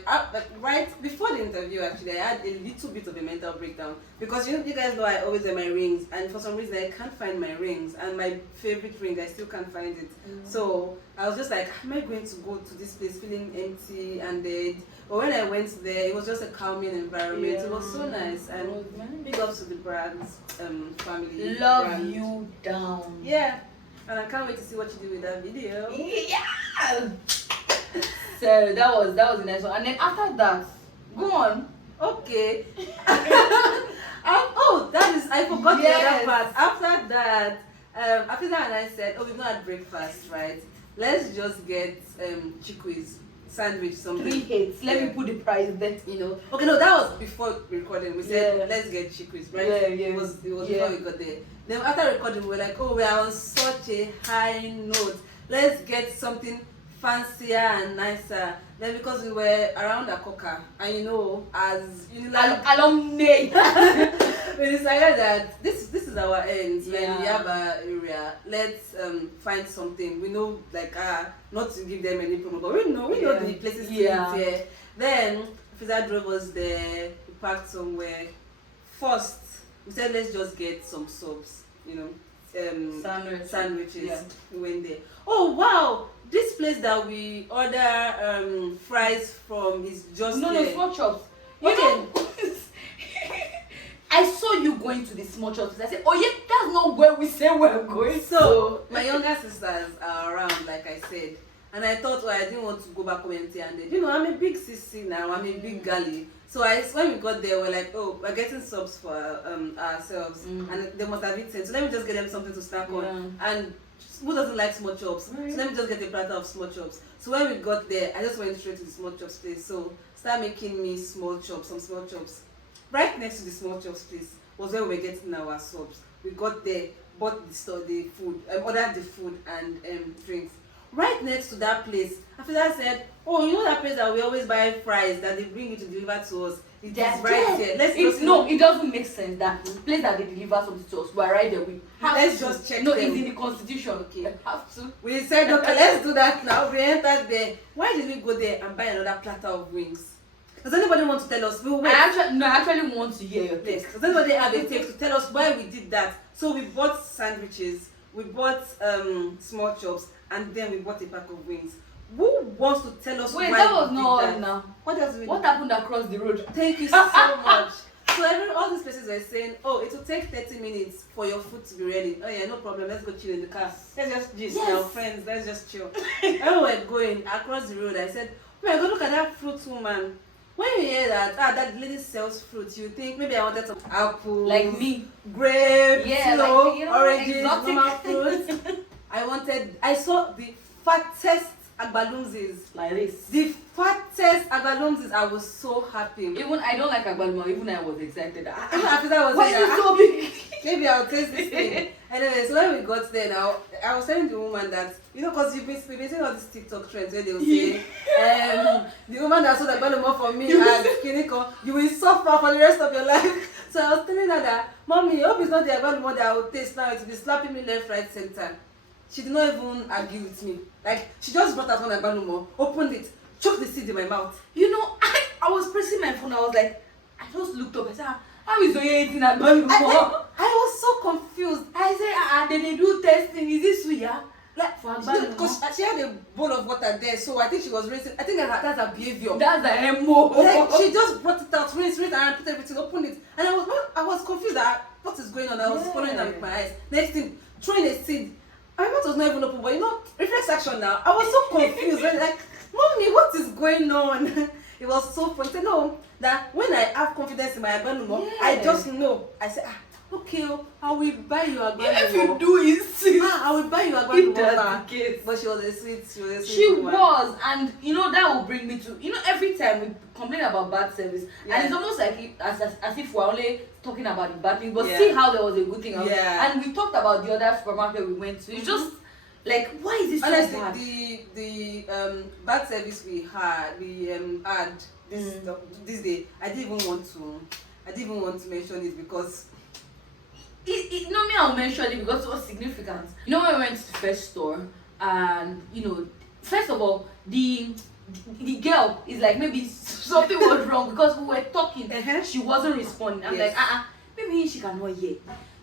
right before the interview, actually, I had a little bit of a mental breakdown because you guys know I always wear my rings, and for some reason I can't find my rings, and my favorite ring I still can't find it. So I was just like, am I going to go to this place feeling empty and dead? But when I went there, it was just a calming environment. It was so nice, and big ups to the brand's family. Love brand. you down. Yeah, and I can't wait to see what you do with that video. Yeah. So that was a nice one. And then after that, go on. Okay. I forgot the other part. After that, and I said, we've not had breakfast, right? Let's just get chickpeas sandwich, something. 3 hits. Let me put the price there. Okay, no, that was before recording. We said let's get chickpeas, right? It was before we got there. Then after recording, we were like, we are on such a high note. Let's get something fancier and nicer. Then because we were around Akoka, and as alumni, we decided that this is our end. When we Yeah. have our area, let's find something. We know, like not to give them any promo, but we know the places to eat here. Then Fiza drove us there. We parked somewhere. First, we said let's just get some subs. sandwiches. Yeah. We went there. Oh wow! This place that we order fries from is just No, there. small chops. You Okay. know, I saw you going to the small chops. I said, oh yeah, that's not where we say we're going. So my younger sisters are around, like I said, and I thought, well, I didn't want to go back home empty-handed. You know, I'm a big sissy now. I'm a big galley. So when we got there, we're like, oh, we're getting subs for ourselves, and they must have eaten. So let me just get them something to snack on. And who doesn't like small chops? Right. So let me just get a platter of small chops. So when we got there, I just went straight to the small chops place. So start making me some small chops. Right next to the small chops place was where we were getting our subs. We got there, bought the food, ordered the food and drinks. Right next to that place, Afida said, oh, you know that place that we always buy fries that they bring you to deliver to us? It is right there. It doesn't make sense that place that they deliver something to us, we're right there. Let's just check No, them. it's in the constitution. Okay. We have to. We said, okay, let's do that now. We entered there. Why did we go there and buy another platter of wings? Does anybody want to tell us? I actually want to hear your take. Does anybody have a take to tell us why we did that? So we bought sandwiches, we bought small chops, and then we bought a pack of wings. Who wants to tell us why that was we not did all that? now. What Happened across the road? Thank you so much. So all these places were saying, oh, it will take 30 minutes for your food to be ready. Oh yeah, no problem. Let's go chill in the car. Let's just gist our friends. Let's just chill. When we were going across the road, I said, oh my God, look at that fruit woman. When you hear that lady sells fruit, you think maybe I wanted some apples, like me, grapes, oranges, exotic. normal fruits. I saw the fattest agbalumzis. Like this. The fattest agbalumzis. I was so happy. Even I don't like agbaluma. Even I was excited. Even after that was why is it so big? Maybe I'll taste this thing. Anyway, so when we got there now, I was telling the woman that, you know, because we've been seeing all these TikTok trends where they will say, the woman that sold the balloon for me as Kiniko, you will suffer for the rest of your life. So I was telling her that, Mommy, I hope it's not the balloon that I will taste now. It will be slapping me left, right, center. She did not even argue with me. Like, she just brought out one agbalumo, opened it, choked the seed in my mouth. You know, I was pressing my phone. I was like, I just looked up. I said, how is Oye eating agbalumo? I was so confused. I said, then they do testing. Is this suya? Like, for agbalumo. Because she had a bowl of water there, so I think she was rinsing. I think that's her behavior. That's the MO. Like, she just brought it out, rinsed, and put everything, opened it. And I was confused that what is going on. I was following her with my eyes. Next thing, throwing a seed. My mouth was not even open, but you know, reflex action now. I was so confused. Like, Mommy, what is going on? It was so funny. Say, no, that when I have confidence in my agbalumo, I just know. I say, okay, I will buy you agbalumo. If you do it, I will buy you agbalumo. But she was a sweet. She was, and you know that will bring me to, you know, every time we complain about bad service, and it's almost like as if we're only talking about the bad thing, but see how there was a good thing. And we talked about the other supermarket we went to. It's just like, why is this honestly, so bad? The bad service we had this day, I didn't even want to mention it because no, me, I'll mention it because it was significant. You know, when we went to the first store, and you know, first of all, the girl is like, maybe something was wrong because we were talking, she wasn't responding. I'm like, maybe she cannot hear.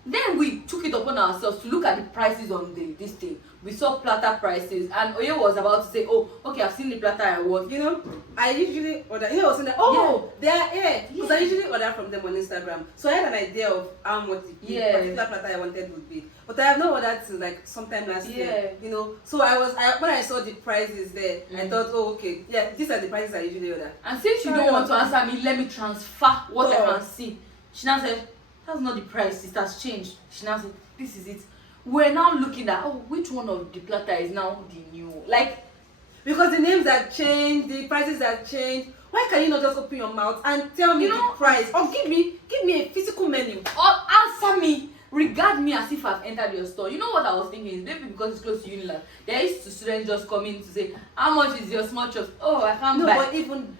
Then we took it upon ourselves to look at the prices on this thing. We saw platter prices, and Oye was about to say, oh, okay, I've seen the platter I want. You know, I usually order, you know, I was saying that, they are here. Because I usually order from them on Instagram. So I had an idea of how much the particular platter I wanted would be. But I have not ordered since like sometime last year. You know, so when I saw the prices there, I thought, oh, okay, these are the prices I usually order. And since you don't want to answer me, let me transfer what I can see. She now said, that's not the price, it has changed. She now said, this is it. We're now looking at, which one of the platter is now the new? Like, because the names have changed, the prices have changed. Why can you not just open your mouth and tell me the price? Or give me a physical menu. Or answer me, regard me as if I've entered your store. You know what I was thinking? Maybe because it's close to Unilag. There used to students just come in to say, how much is your small chops? Oh, I can't buy. No, but even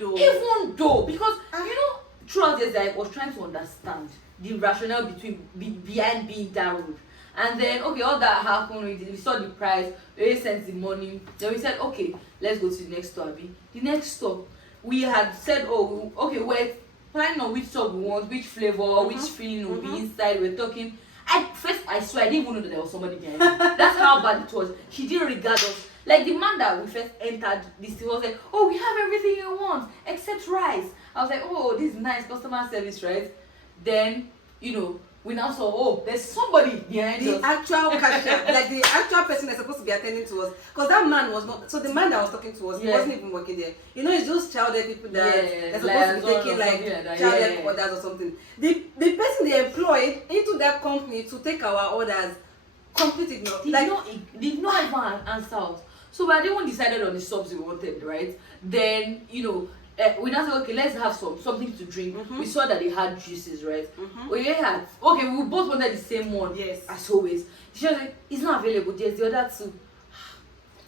though, because, you know, throughout this day, I was trying to understand the rationale behind being that rude. And then, okay, all that happened, we saw the price, we sent the money, then we said, okay, let's go to the next store. The next store, we had said, okay, we're planning on which store we want, which flavor, which filling will be inside, we're talking, I swear I didn't even know that there was somebody behind me. That's how bad it was. She didn't regard us. Like the man that we first entered this thing was like, oh, we have everything you want except rice. I was like, oh, this is nice customer service, right? Then, we now saw, oh, there's somebody behind us. The actual cashier, like the actual person that's supposed to be attending to us. Because that man was not, so the man that was talking to us, he wasn't even working there. It's just childhood people that they're supposed to be taking like childhood orders or something. The person they employed into that company to take our orders, completely ignored. Did not even answer us. So we hadn't even decided on the subs we wanted, right? Then, we now said, okay, let's have something to drink. We saw that they had juices, right? We both wanted the same one. Yes. As always. She was like, it's not available. There's the other two.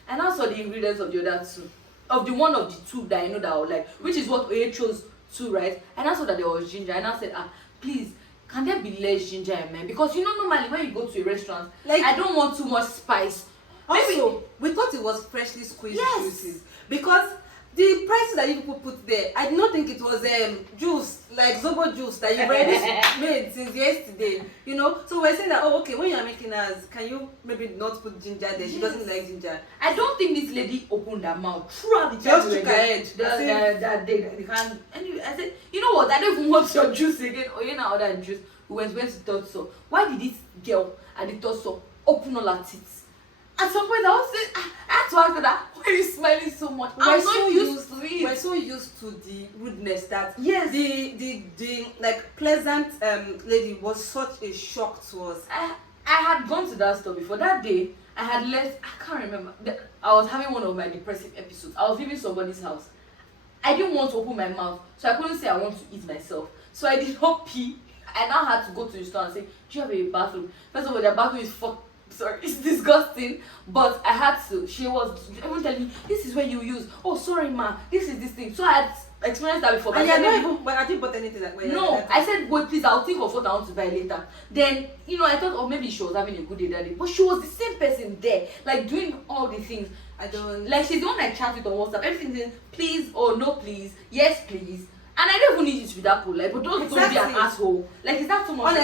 And I saw the ingredients of the other two. Of the one of the two that I know that I would like, which is what Oye chose two, right? And I saw that there was ginger. And I said, please, can there be less ginger in mine? Because normally when you go to a restaurant, like, I don't want too much spice. Also, we thought it was freshly squeezed juices. Because the prices that you people put there, I did not think it was juice, like Zobo juice that you already made since yesterday. So we're saying that, okay, when you're making ours, can you maybe not put ginger there? She doesn't like ginger. I don't think this lady opened her mouth throughout the time. Just shook her head. That day, anyway, I said, you know what? I don't even want your juice again. Or ordered juice. We went to third store. Why did this girl at the third store open all her teeth? At some point, I had to ask her that, why are you smiling so much? I'm not used to it. We're so used to the rudeness that the like pleasant lady was such a shock to us. I had gone to that store before. That day, I had left, I can't remember. I was having one of my depressive episodes. I was leaving somebody's house. I didn't want to open my mouth, so I couldn't say I want to eat myself. So I did not pee. I now had to go to the store and say, do you have a bathroom? First of all, their bathroom is sorry, it's disgusting, but I had to. She was even telling me, this is where you use. Oh, sorry, ma, this is this thing. So I had experienced that before. And I didn't bought anything that way. No, I said, wait, please, I'll think of what I want to buy later. Then, I thought, oh, maybe she was having a good day that day. But she was the same person there, like doing all the things. I don't. Like, she's the one I chat with on WhatsApp. Everything's in, please, or no, please, yes, please. And I don't even need you to be that polite, but don't be an asshole. Like, is that too much?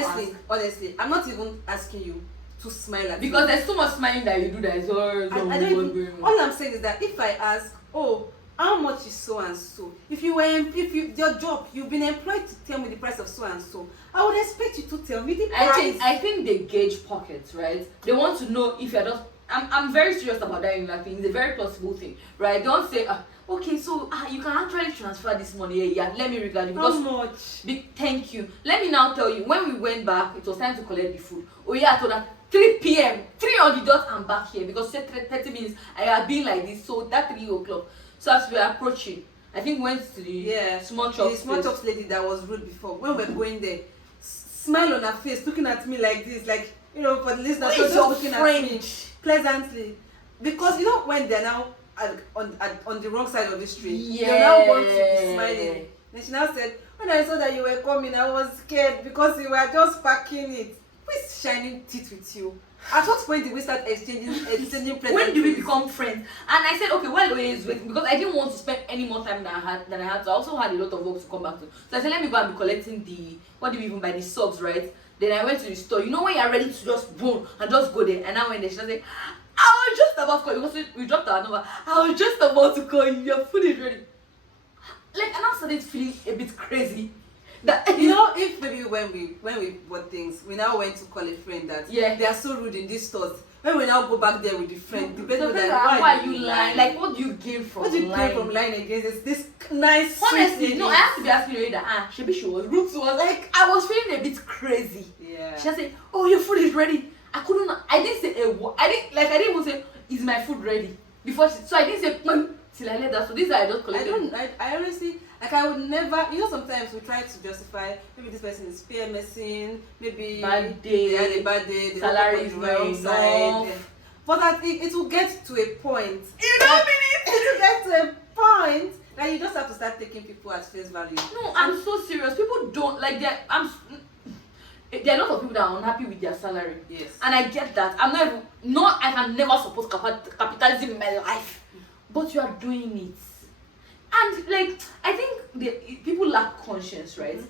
Honestly, I'm not even asking you to smile at because there's too much smiling that you do that is all I'm saying is that if I ask, oh, how much is so and so, if your job, you've been employed to tell me the price of so and so, I would expect you to tell me the price. I think they gauge pockets, right? They want to know if you're just I'm very serious about that in thing. It's a very plausible thing, right? Don't say okay, so you can actually transfer this money. Yeah, let me regard you. How much? Thank you. Let me now tell you, when we went back, it was time to collect the food. Oh yeah, I told her 3 p.m. 3 on the dot, I'm back here because she said 30 minutes. I have been like this, so that 3 o'clock. So as we were approaching, I think we went to the small chops. The small chops lady that was rude before. When we were going there, smile on her face, looking at me like this, like for the listeners, so just looking at me pleasantly. Because when they're now on the wrong side of the street, they now want to be smiling. Then she now said, when I saw that you were coming, I was scared because you were just packing it. Who is shining teeth with you? At what point did we start exchanging pleasantries? When do we become friends? And I said, okay, while Oye is waiting, because I didn't want to spend any more time than I had to. I also had a lot of work to come back to. So I said, let me go and be collecting what do we even buy, the subs, right? Then I went to the store. When you're ready to just boom and just go there. And I went there. She said, I was just about to call you because we dropped our number. I was just about to call you. Your food is ready. Like, and I started feeling a bit crazy. That if maybe when we bought things, we now went to call a friend that they are so rude in these stores. When we now go back there with the friend, the person was like, why are you lying? Like, what do you gain from lying? What do you gain from lying against this nice? Honestly, no, I have to be asking you that. She was rude to us. Like, I was feeling a bit crazy. Yeah. She said, "Oh, your food is ready." I didn't say a word. I didn't even say, "Is my food ready?" So I didn't say till I let that. So this I just collected. I honestly, I would never. Sometimes we try to justify. Maybe this person is PMSing. Maybe bad day. They had a bad day. They salary is on the wrong side. But that it will get to a point. You know what I mean? It will get to a point that you just have to start taking people at face value. No, I'm so serious. People don't like that. There are a lot of people that are unhappy with their salary. Yes. And I get that. I can never support capitalism in my life. But you are doing it. And I think people lack conscience, right?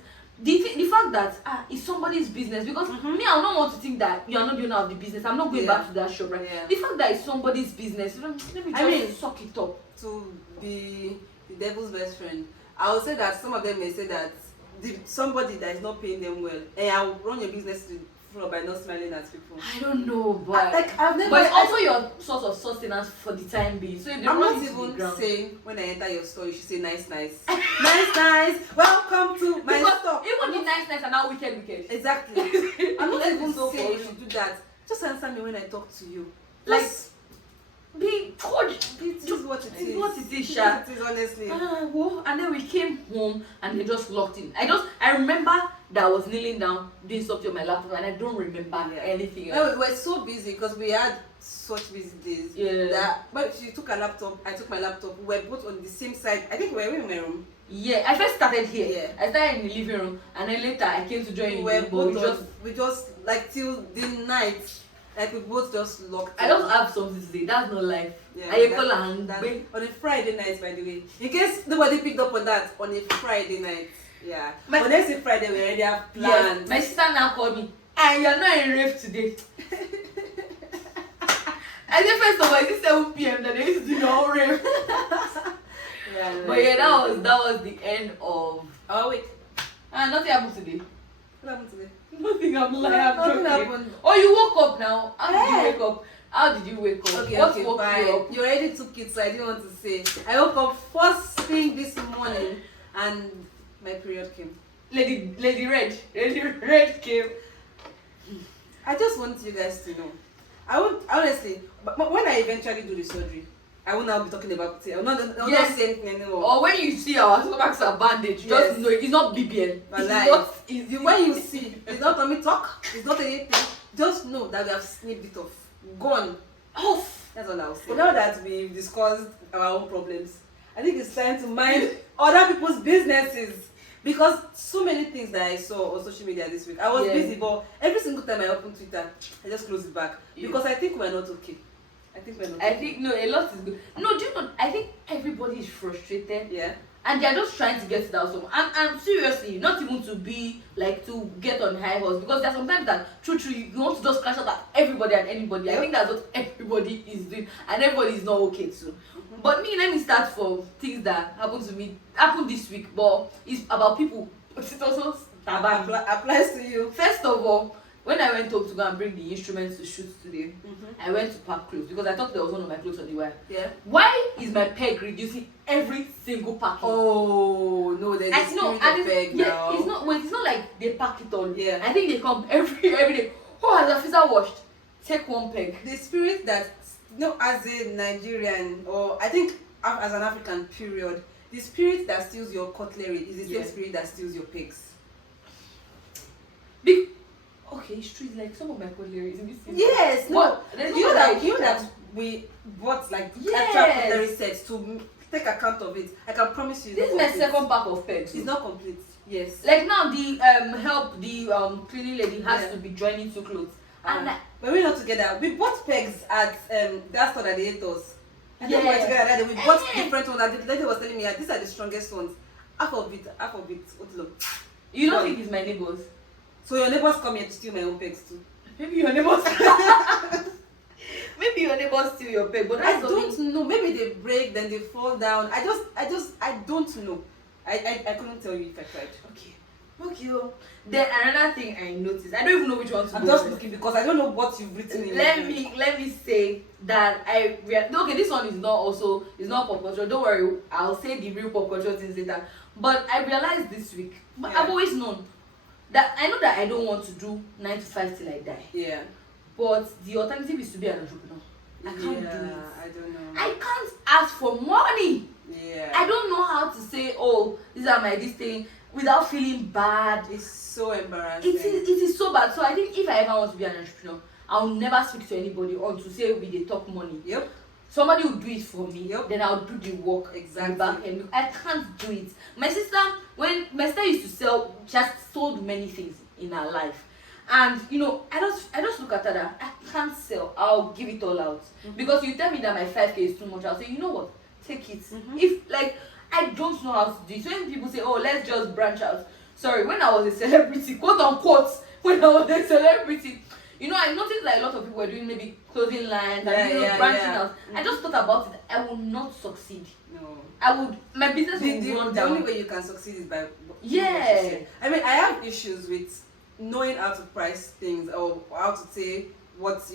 the fact that it's somebody's business, because me, I don't want to think that you are not the owner of the business. I'm not going back to that shop, right? Yeah. The fact that it's somebody's business, let me just suck it up. To be the devil's best friend, I would say that some of them may say that somebody that is not paying them well, and I'll run your business to the floor by not smiling at people. I don't know, but I've never. But it's also your source of sustenance for the time being. So if they I'm run not into the even ground, saying when I enter your store, you should say nice, nice. Welcome to my because store. even the nice are now wicked. Exactly. I'm not even so saying you for should do that. Just answer me when I talk to you. Like, Just be cordial. This is what it is. It's what it is, This is Sha. what it is, honestly. Well, and then we came home and they just locked in. I remember that I was kneeling down doing something on my laptop, and I don't remember anything else. No, we were so busy because we had such busy days. Yeah. That but she took her laptop, I took my laptop. We were both on the same side. I think we were in my room. Yeah, I first started here. Yeah. I started in the living room, and then later I came to join you. We were But both we just like till the night. Like we both just locked. I don't have something to say. That's not life. Yeah, I call and on a Friday night, by the way. In case nobody picked up on that, on a Friday night. Yeah. But next Friday we already have plans. Yes, my sister now called me, and you're not in rave today. I said first of all, it's 7 p.m. that they used to do your own rave. Yeah, but yeah, that was the end of our week. Nothing happened today. What happened today? Nothing happened. Nothing happened. Oh, you woke up now. How did you wake up? How did you wake up? Okay, What woke fine. you up? You already took it, so I didn't want to say. I woke up first thing this morning, and my period came. Lady Red came. I just want you guys to know. I won't honestly, but when I eventually do the surgery, I will now be talking about it. I will not say anything anymore. Or when you see our stomachs are bandaged, just know it's not BBL. But It's not when you see, it's not tummy talk, it's not anything. Just know that we have snipped it off. Gone. Off. That's all I'll say. But now that we've discussed our own problems, I think it's time to mind other people's businesses. Because so many things that I saw on social media this week, I was busy, but every single time I open Twitter, I just close it back. Because I think we're not okay. I think a lot is good. No, do you know? I think everybody is frustrated. Yeah. And they're just trying to get it out somewhere. And seriously, not even to be like to get on high horse, because there's sometimes that true you want to just crash out at everybody and anybody. I think that's what everybody is doing, and everybody is not okay too. But me, let me start from things that happened this week, but it's about people. But it also applies to you. First of all, when I went home to go and bring the instruments to shoot today, I went to pack clothes because I thought there was one of my clothes on the wire. Yeah. Why is my peg reducing every single packing? Oh no, there's a spirit of peg now. It's not like they pack it all. Yeah. I think they come every day. Oh, has Afisa washed? Take one peg. The spirit that, as a Nigerian, or I think as an African period, the spirit that steals your cutlery is the same spirit that steals your pegs. Okay, it's true. Like some of my cutlery is missing. Yes, no. You know that we bought like extra cutlery sets to take account of it. I can promise you. This is my second pack of pegs. It's not complete. Yes. Like now the cleaning lady has to be joining two clothes. And when we're not together, we bought pegs at that store that they ate us. I think we were together that day. We bought different ones. And the lady was telling me these are the strongest ones. Half of it. Otlo. You don't think it's my neighbors? So your neighbors come here to steal my own pegs too? Maybe your neighbors. Maybe your neighbors steal your peg, but I don't know. Maybe they break, then they fall down. I don't know. I couldn't tell you if I tried. Okay. Then another thing I noticed, I don't even know which one to I'm just looking because I don't know what you've written in. Let me say that this one is not pop culture. Don't worry, I'll say the real pop culture things later. But I realized this week, but I've always known that I know that I don't want to do 9 to 5 till I die. Yeah. But the alternative is to be an entrepreneur. I can't do it. I don't know. I can't ask for money. Yeah. I don't know how to say, oh, these are this thing without feeling bad. It's so embarrassing. It is so bad. So I think if I ever want to be an entrepreneur, I'll never speak to anybody on to say we dey talk money. Yep. Somebody will do it for me. Yep. Then I'll do the work. Exactly. Back and I can't do it. My sister used to sell, she has sold many things in her life. And I just look at her that I can't sell. I'll give it all out. Because you tell me that my 5K is too much, I'll say, you know what? Take it. If I don't know how to do it. So when people say, oh, let's just branch out. sorry, when I was a celebrity, quote unquote, when I was a celebrity, you know, I noticed like a lot of people were doing maybe clothing lines and branching out. I just thought about it. I will not succeed. No. My business will run the down. only way you can succeed is by Yeah. I mean, I have issues with knowing how to price things or how to say what's,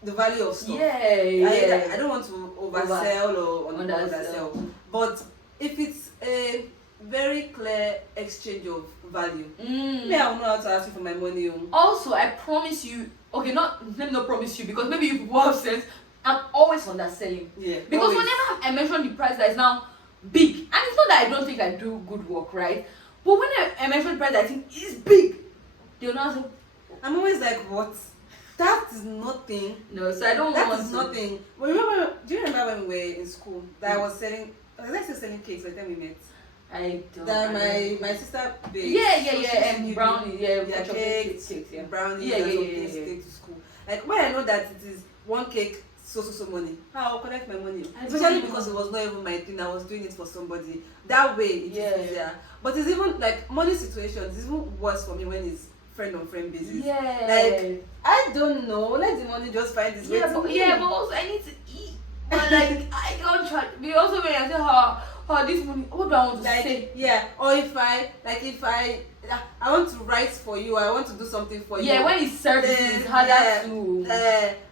the value of stuff. I don't want to oversell or undersell. But if it's a very clear exchange of value, me, I will know how to ask you for my money. Also, I promise you, okay, let me not promise you, because maybe you people have sense, I'm always underselling. Yeah. Because always. whenever I mention the price that is now big, and it's not that I don't think I do good work, right? But when I mention the price that I think is big, they'll now say, I'm always like, what? That is nothing. No, so I don't that want is to. nothing. But do you remember when we were in school that I was still selling cakes by the time we met? I don't. That my sister baked. And brownies, cakes, yeah. brownies, take to school. Like when I know that it is one cake, so money, I'll collect my money. Especially because it was not even my thing. I was doing it for somebody. That way, it is easier. But it's even like money situations. It's even worse for me when it's friend on friend basis. Yeah. Like I don't know. Let the money just find its way to me. But also I need to eat. But like I don't try. But also when I say how this money, what do I want to say? Yeah. Or if I want to write for you, I want to do something for you. Yeah, when it's service, it's harder to.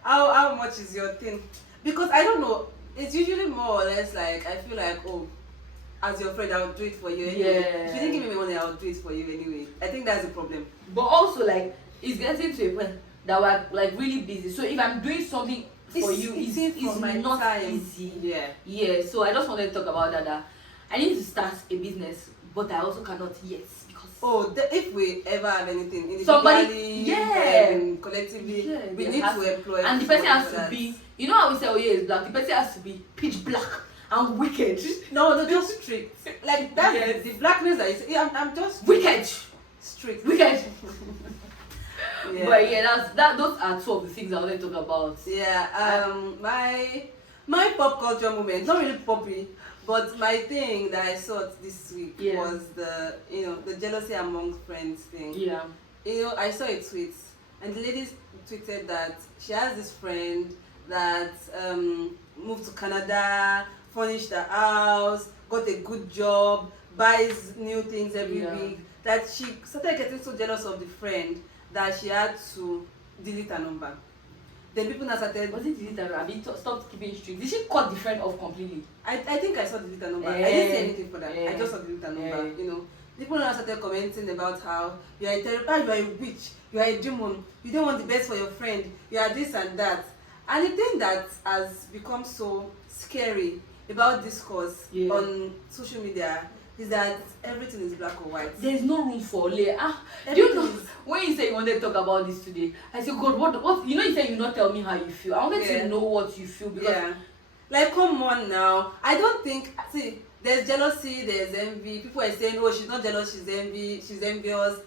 How much is your thing? Because I don't know. It's usually more or less like I feel like, oh, as your friend, I'll do it for you anyway. Yeah. If you didn't give me money, I'll do it for you anyway. I think that's the problem. But also like it's getting to a point that we're like really busy. So if I'm doing something for you, it's not time. easy. Yeah. So I just wanted to talk about that. I need to start a business, but I also cannot yet because if we ever have anything individually, collectively, we need to employ. And the person has to be, you know how we say, oh yeah, it's black. The person has to be pitch black and wicked. No, just strict. Like that's the blackness that you say. Yeah, I'm just wicked. Strict. Wicked. But those are two of the things I want to talk about. My pop culture moment, not really poppy, but my thing that I saw this week was the jealousy among friends thing. Yeah. I saw a tweet and the lady tweeted that she has this friend that moved to Canada, furnished the house, got a good job, buys new things every week, that she started getting so jealous of the friend that she had to delete her number. Then people now started. Was it delete her? Have you stopped keeping streak? Did she cut the friend off completely? I think I saw delete her number. I didn't say anything for that. I just saw delete her number. People now started commenting about how you are a you are a witch, you are a demon, you don't want the best for your friend, you are this and that. And the thing that has become so scary about discourse on social media is that everything is black or white. There's no room for lay. Do you know when you say you wanted to talk about this today? I said, God, what? You said you not tell me how you feel. I wanted to know what you feel because, like, come on now. I don't think. See, there's jealousy, there's envy. People are saying, oh, she's not jealous, she's envious.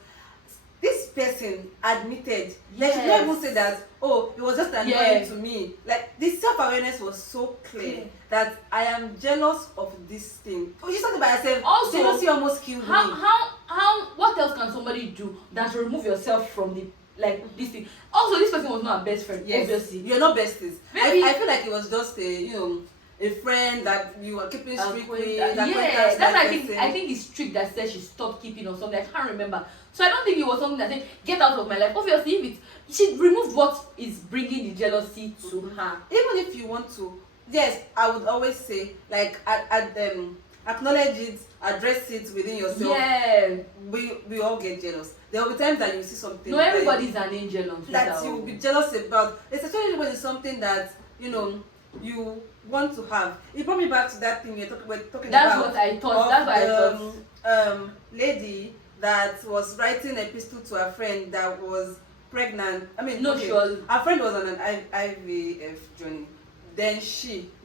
This person admitted, like, she didn't even say that, oh, it was just annoying to me. Like, the self-awareness was so clear that I am jealous of this thing. Oh, she said by herself, also, jealousy almost killed me. What else can somebody do than to remove yourself from this thing? Also, this person was not a best friend, obviously. You're not besties. I feel like it was just a friend that you were keeping strict with. That's I think it's strict that said she stopped keeping or something. I can't remember. So I don't think it was something that said get out of my life. Obviously, if she removed what is bringing the jealousy to her. Even if you want to, yes, I would always say like acknowledge it, address it within yourself. Yeah. We all get jealous. There will be times that you see something. No, everybody's an angel on Twitter. That you will be jealous about, especially when it's something that you want to have. It brought me back to that thing we're talking That's about. What I thought. That's what I thought. Lady that was writing an epistle to her friend that was pregnant. I mean, her friend was on an IVF journey. Then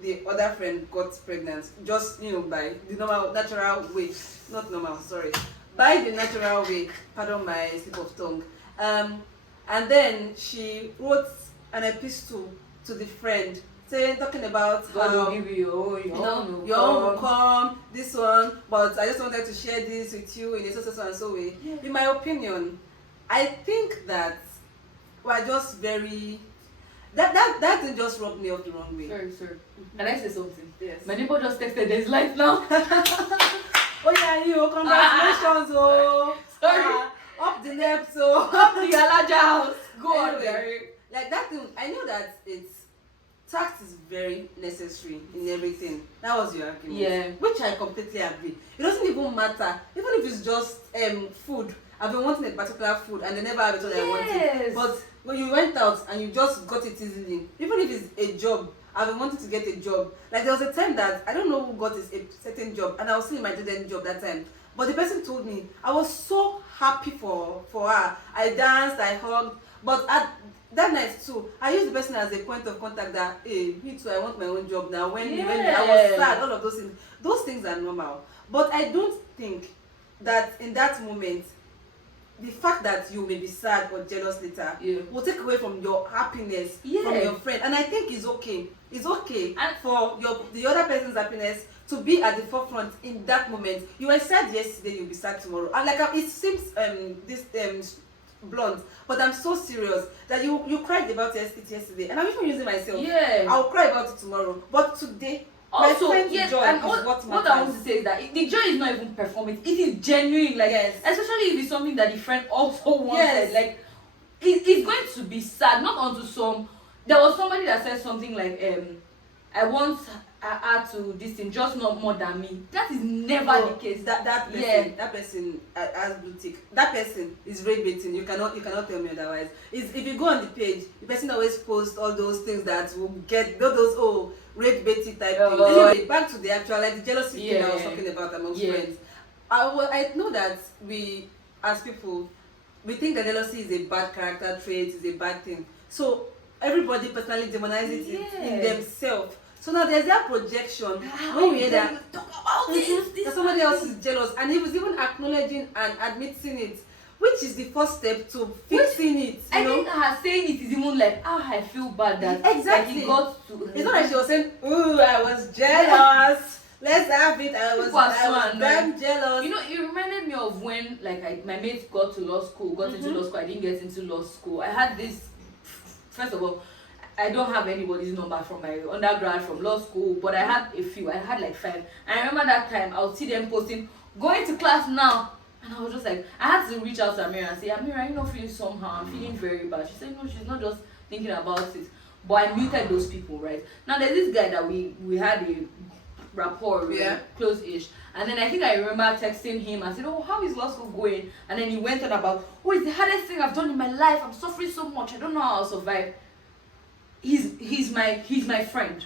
the other friend, got pregnant just by the natural way. Not normal, sorry. By the natural way. Pardon my slip of tongue. And then she wrote an epistle to the friend talking about God how will give you, your own will come, this one, but I just wanted to share this with you in a so and so way. Yeah. In my opinion, I think that we're just very that thing just rubbed me off the wrong way. Sorry. Can I say something? Yes. My neighbor just texted there's light now. Oh yeah, you congratulations, oh. Sorry. Up the left, so Up the Alaja house. Go on, Anyway, Gary. like that thing, I know that tact is very necessary in everything. That was your argument. Yeah. Which I completely agree. It doesn't even matter, even if it's just food. I've been wanting a particular food and they never have it what I wanted. But when you went out and you just got it easily, even if it's a job, I've been wanting to get a job. Like there was a time that I don't know who got a certain job and I was still in my dead job that time. But the person told me, I was so happy for her. I danced, I hugged. But at that night too, I used the person as a point of contact that, hey, me too, I want my own job now. When I was sad, all of those things are normal. But I don't think that in that moment, the fact that you may be sad or jealous later will take away from your happiness from your friend. And I think it's okay. It's okay and for the other person's happiness to be at the forefront in that moment. You were sad yesterday, you'll be sad tomorrow. And like it seems blunt, but I'm so serious that you cried about it yesterday, and I'm even using myself. I'll cry about it tomorrow, but today also joy and is what I want to say is that the joy is not even performing, it is genuine, like especially if it's something that the friend also wanted. Like it's going to be sad, not onto some. There was somebody that said something like I want her to this thing, just not more than me. That is never the case. That person has blue tick. That person is rate baiting. You cannot tell me otherwise. If you go on the page, the person always posts all those things that will get those rate baiting type things. Anyway, back to the actual, like the jealousy thing I was talking about amongst friends. I know that we as people, we think that jealousy is a bad character trait, is a bad thing. So everybody personally demonizes it in themselves. So now there's that projection when you hear that talk about this somebody else is jealous, and he was even acknowledging and admitting it, which is the first step to fixing it. I think her saying it is even like, I feel bad that exactly. Like, he got to. It's not like she was saying, ooh, I was jealous. Let's have it. I was damn jealous. You know, it reminded me of when my mates got to law school, into law school. I didn't get into law school. I had this. First of all, I don't have anybody's number from my undergrad, from law school, but I had a few. I had like 5. And I remember that time I would see them posting, going to class now. And I was just like, I had to reach out to Amira and say, Amira, you're not feeling somehow. I'm feeling very bad. She said, no, she's not just thinking about it. But I muted those people, right? Now there's this guy that we had a rapport, close-ish. And then I think I remember texting him and said, oh, how is law school going? And then he went on about, oh, it's the hardest thing I've done in my life. I'm suffering so much. I don't know how I'll survive. He's my friend.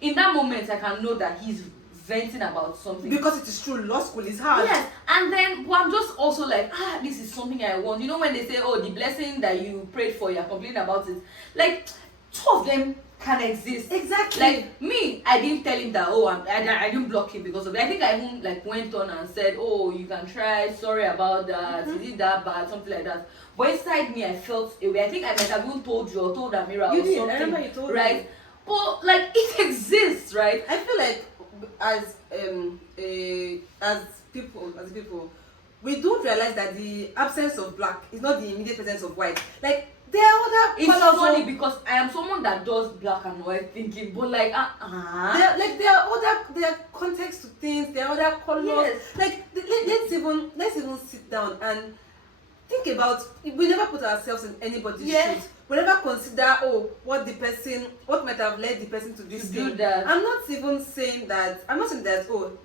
In that moment, I can know that he's venting about something. Because it is true, law school is hard. Yes, and then I'm just also like, this is something I want. You know when they say, oh, the blessing that you prayed for, you're complaining about it. Like, 2 of them can exist. Exactly. Like me, I didn't tell him that, oh, I didn't block him because of it. I think I even went on and said, oh, you can try, sorry about that, is it that bad, something like that. But inside me, I felt a way. I think I might have even told you or told Amira or something. I remember you told me. But like it exists, right? I feel like as people, we don't realize that the absence of black is not the immediate presence of white. Like there are other colors. It's funny because I am someone that does black and white thinking, but like there are context to things. There are other colors. Like let's even sit down and think about, we never put ourselves in anybody's shoes. We never consider what might have led the person to this thing. I'm not saying that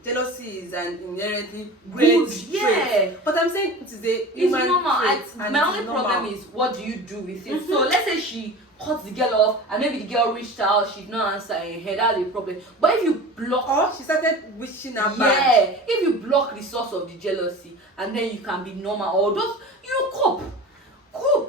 jealousy is an inherently great trait. But I'm saying it is a human trait. My only problem is, what do you do with it? So let's say she cut the girl off and maybe the girl reached out, she did not answer, and that's a problem. But if you block, or she started wishing her back. If you block the source of the jealousy, and then you can be normal, or just cope.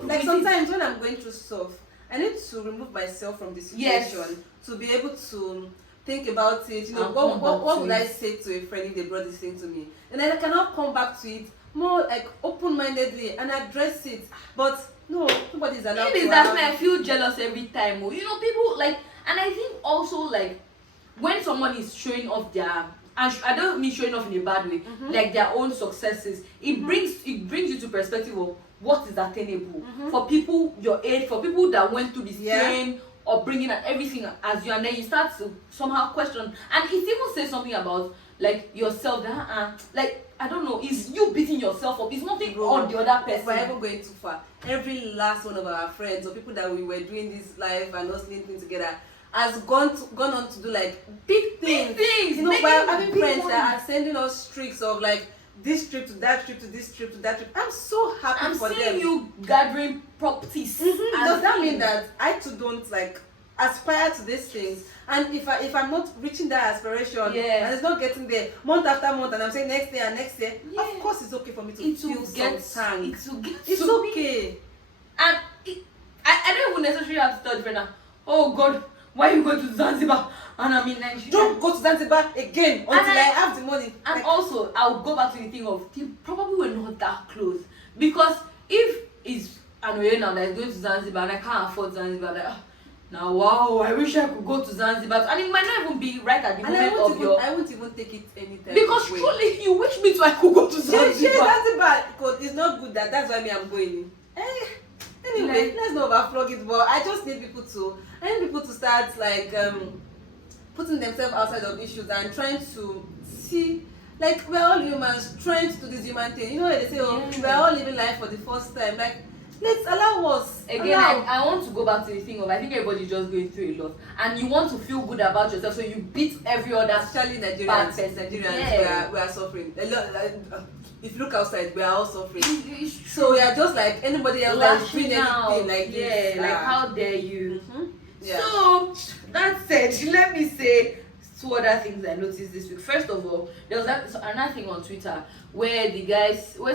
Like sometimes when I'm going through stuff, I need to remove myself from the situation to be able to think about it. You know, what would I say to a friend if they brought this thing to me? And then I cannot come back to it more like open-mindedly and address it. But no, nobody's allowed to. That's why I feel jealous every time. You know, people and I think also when someone is showing off their and I don't mean showing off in a bad way, like their own successes. It brings you to perspective of what is attainable for people your age, for people that went through the same upbringing and everything as you, and then you start to somehow question. And it even says something about like yourself that like I don't know, it's you beating yourself up. It's nothing on the other person. We're even going too far. Every last one of our friends or people that we were doing this life and hustling thing together has gone on to do like big things. You know, we're having friends that are sending us streaks of like this trip to that trip to this trip to that trip. I'm so happy for them. I'm seeing you gathering properties. Does that mean that I too don't like aspire to these things? And if I'm not reaching that aspiration and it's not getting there month after month, and I'm saying next year and next year, of course it's okay for me to feel some thanks. It's okay. And I don't even necessarily have to tell the friend now, oh God, why are you going to Zanzibar? And I'm in Nigeria. Don't go to Zanzibar again until I have the money. And like, also, I would go back to the thing of they probably were not that close, because if it's an way now that is going to Zanzibar and I can't afford Zanzibar, like now wow, I wish I could go to Zanzibar, and it might not even be right at the moment of your. I won't even take it anytime. Because truly, you wish me to I could go to Zanzibar. Zanzibar, because it's not good that's why I'm going. Anyway, let's not overflog it, but I just need people to start like putting themselves outside of issues and trying to see, like, we're all humans trying to do this human thing. You know what they say, we're all living life for the first time. Like, let's allow us. Again, I want to go back to the thing of I think everybody's just going through a lot, and you want to feel good about yourself, so you beat every other. Especially Nigerians, we are suffering a lot. If you look outside, we are all suffering. So we are just like anybody else that's doing anything like this. Like how dare you? Yeah. So that said, let me say two other things I noticed this week. First of all, there was another thing on Twitter where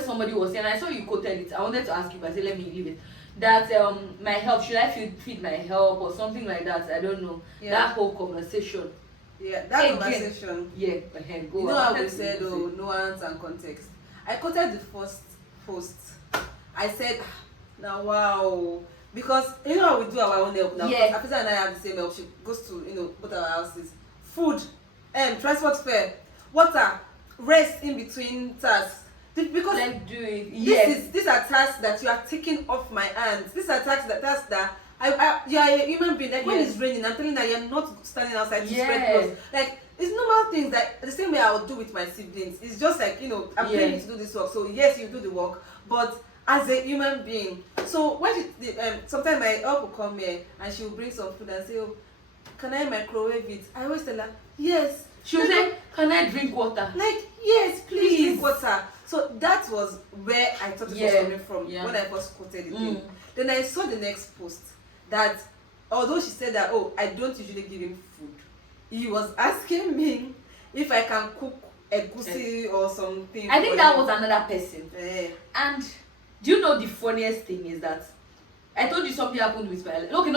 somebody was saying, I saw you quoted it. I wanted to ask you, but I said let me leave it. That my help, should I feed my help or something like that? I don't know. That whole conversation. Yeah, that conversation. Yeah, go. You know how we said, nuance and context. I quoted the first post. I said, now wow, because you know how we do our own help now. Yeah. Afisa and I have the same help. She goes to both our houses. Food, transport fare, water, rest in between tasks. Because let's do it. These are tasks that you are taking off my hands. These are tasks that you are a human being. Like when it's raining, I'm telling you that you're not standing outside to spread clothes. Like it's normal things that the same way I would do with my siblings. It's just like I'm paying you to do this work. So yes, you do the work, but as a human being. So when sometimes my help will come here and she will bring some food and say, oh, can I microwave it? I always tell her, yes. She will say, can I drink water? Like, yes, please drink water. So that was where I thought it was coming from when I first quoted it. Then I saw the next post that although she said that, oh, I don't usually give him food, he was asking me if I can cook egusi or something. I think that was another person. And do you know the funniest thing is that I told you something happened with my life. Okay,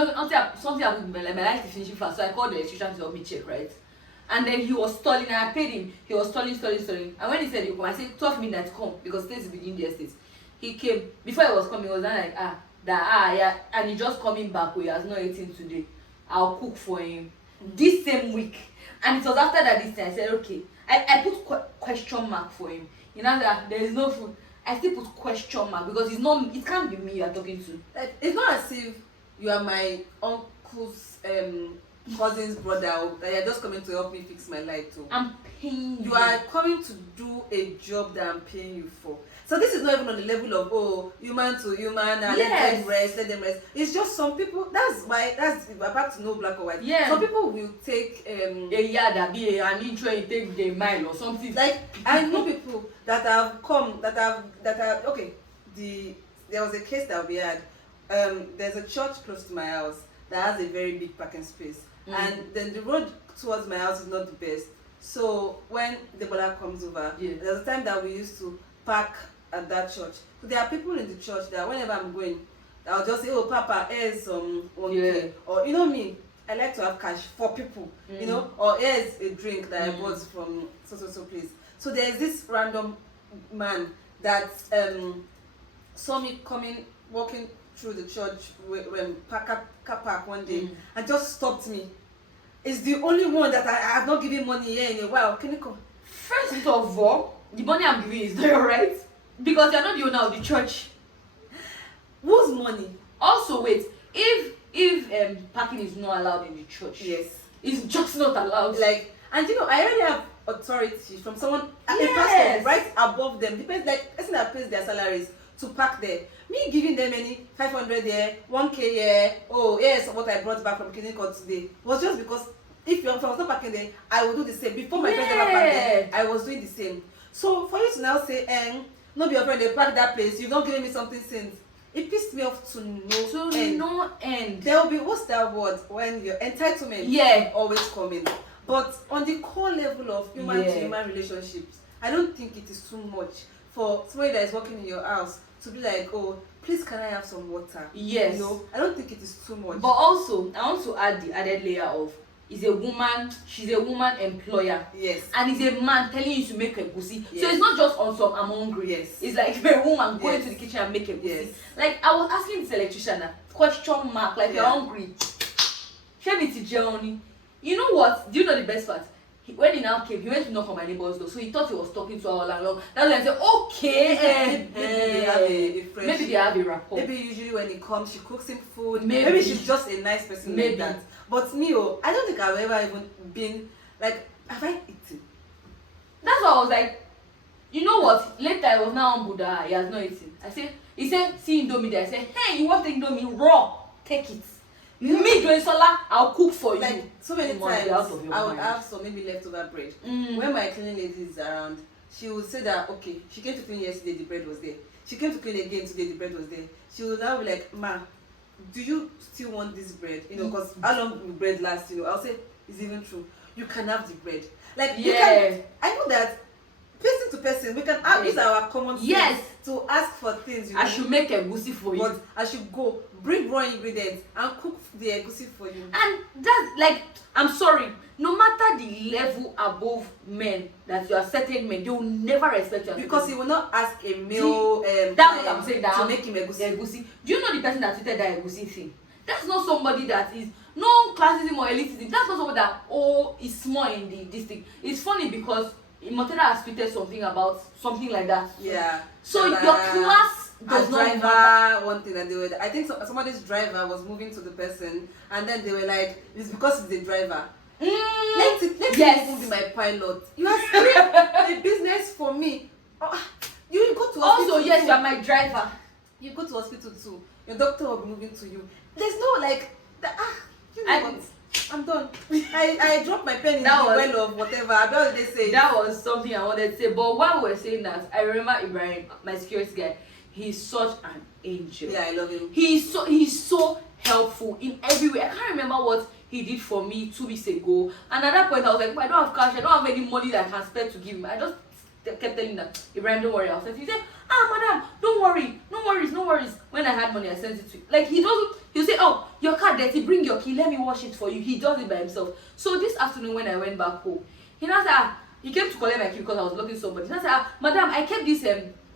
something happened with my life. My life is finishing fast, so I called the electrician to help me check, right? And then he was stalling, and I paid him. He was stalling. And when he said he'll come, I said 12 midnight come, because things within the estate. He came. Before he was coming, he was like, and he just coming back, he has not eaten today. I'll cook for him. This same week. And it was after that this time, I said, okay. I put question mark for him. You know that there is no food. I still put question mark because it can't be me you are talking to. It's not as if you are my uncle's cousin's brother that you're just coming to help me fix my light too. I'm paying you. You are coming to do a job that I'm paying you for. So this is not even on the level of human to human, let them rest. It's just some people, that's about to know black or white. Yeah. Some people will take a yard an inch and take the mile or something. Like I know people that have come okay. There was a case that we had. There's a church close to my house that has a very big parking space. And then the road towards my house is not the best. So when the Bola comes over, there's a time that we used to park at that church. So there are people in the church that whenever I'm going, I'll just say, oh Papa, here's some 1K. Or you know me, I like to have cash for people, or here's a drink that I bought from so place. So there's this random man that saw me walking through the church when car park one day and just stopped me. It's the only one that I have not given money here in a while. Can you come? First of all, the money I'm giving you is not your right because you're not the owner of the church. Whose money? Also, wait, if parking is not allowed in the church, Yes, it's just not allowed. like, and you know, I already have authority from someone, a Yes. pastor right above them, depends, like person that pays their salaries to park there. Me giving them any 500 here, 1k here, oh yes, what I brought back from clinical today was just because if I was not parking there, I would do the same. Before my friends ever parked there, I was doing the same. So for you to now say, no be your friend, they park that place, you've not given me something since, it pissed me off to no end. No end. There will be, what's that word, when your entitlement always coming. But on the core level of human to human relationships, I don't think it is too much for somebody that is working in your house to be like, oh, please can I have some water? Yes. You know, I don't think it is too much. But also, I want to add the added layer of she's a woman employer. Yes. And is a man telling you to make a goosey. Yes. So it's not just on some I'm hungry. Yes. It's like a woman going Yes. to the kitchen and make a goosey. Yes. Like I was asking this electrician question mark, like you're hungry. Show me to journey. You know what? Do you know the best part? When he now came, he went to knock on my neighbor's door, so he thought he was talking to her all along. That's when I said, okay, maybe they have a friendship. maybe they have a rapport. Maybe usually when he comes, she cooks him food. Maybe she's just a nice person Maybe. like that. But me, I don't think I've ever even been like, have I eaten? That's why I was like, you know what? Later I was now on Buddha. He has not eaten. He said, see Indomie there. I said, hey, you want Indomie raw? Take it. Me doing solar, I'll cook for you. Like so many You must be out times, of your I would mind. have some maybe leftover bread. When my cleaning lady is around, she would say that okay, she came to clean yesterday, the bread was there. She came to clean again today, the bread was there. She would now be like, ma, do you still want this bread? You know, because how long will bread last? You know, I'll say it's even true. You can have the bread. Like you can. I know that person to person, we can use our common sense to ask for things. You know? I should make a goosey for you. But I should go bring raw ingredients and cook the egusi for you. And that's like, I'm sorry, no matter the level above men that you are certain men, they will never respect you. Because he will not ask a male that's what I'm saying, that to make him egusi. Do you know the person that tweeted that egusi thing? That's not somebody that is no classism or elitism. That's not somebody that is small in this thing. It's funny because Motela has tweeted something about something like that. Yeah. So your class does not matter. One thing that they were, I think somebody's driver was moving to the person, and then they were like, it's because it's the driver. Let it even be my pilot. You are still a business for me. You go to hospital. Also, yes, you are my driver. You go to hospital too. Your doctor will be moving to you. There's no like, you know what? I'm done. I dropped my pen in the well of whatever. I don't they say. That was something I wanted to say. But while we were saying that, I remember Ibrahim, my security guy. He's such an angel. Yeah, I love him. He's so helpful in every way. I can't remember what he did for me 2 weeks ago. And at that point, I was like, I don't have cash. I don't have any money that I can spend to give him. I just kept telling him that, Ibrahim, don't worry. I'll send it. He said, madam, don't worry. No worries. When I had money, I sent it to you. Like, he'll say, oh, your car dirty, bring your key, let me wash it for you. He does it by himself. So this afternoon when I went back home, he now said, he came to collect my key because I was looking somebody. He now said, madam, I kept this,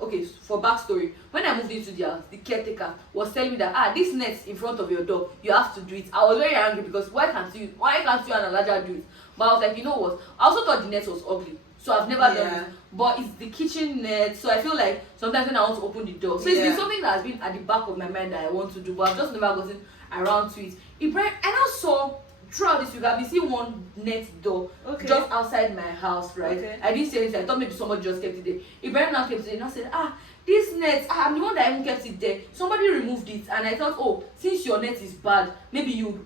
okay, for backstory, when I moved into the house, the caretaker was telling me that, this net in front of your door, you have to do it. I was very angry because why can't you and Elijah do it? But I was like, you know what? I also thought the net was ugly. So I've never done it. But it's the kitchen net. So I feel like sometimes when I want to open the door. So it's been something that has been at the back of my mind that I want to do. But I've just never gotten around to it. Ibrahim, I now saw throughout this week, I've been seeing one net door just outside my house, right? Okay. I didn't say anything. I thought maybe somebody just kept it there. Ibrahim now came to it and I said, this net, I'm the one that even kept it there. Somebody removed it. And I thought, since your net is bad, maybe you...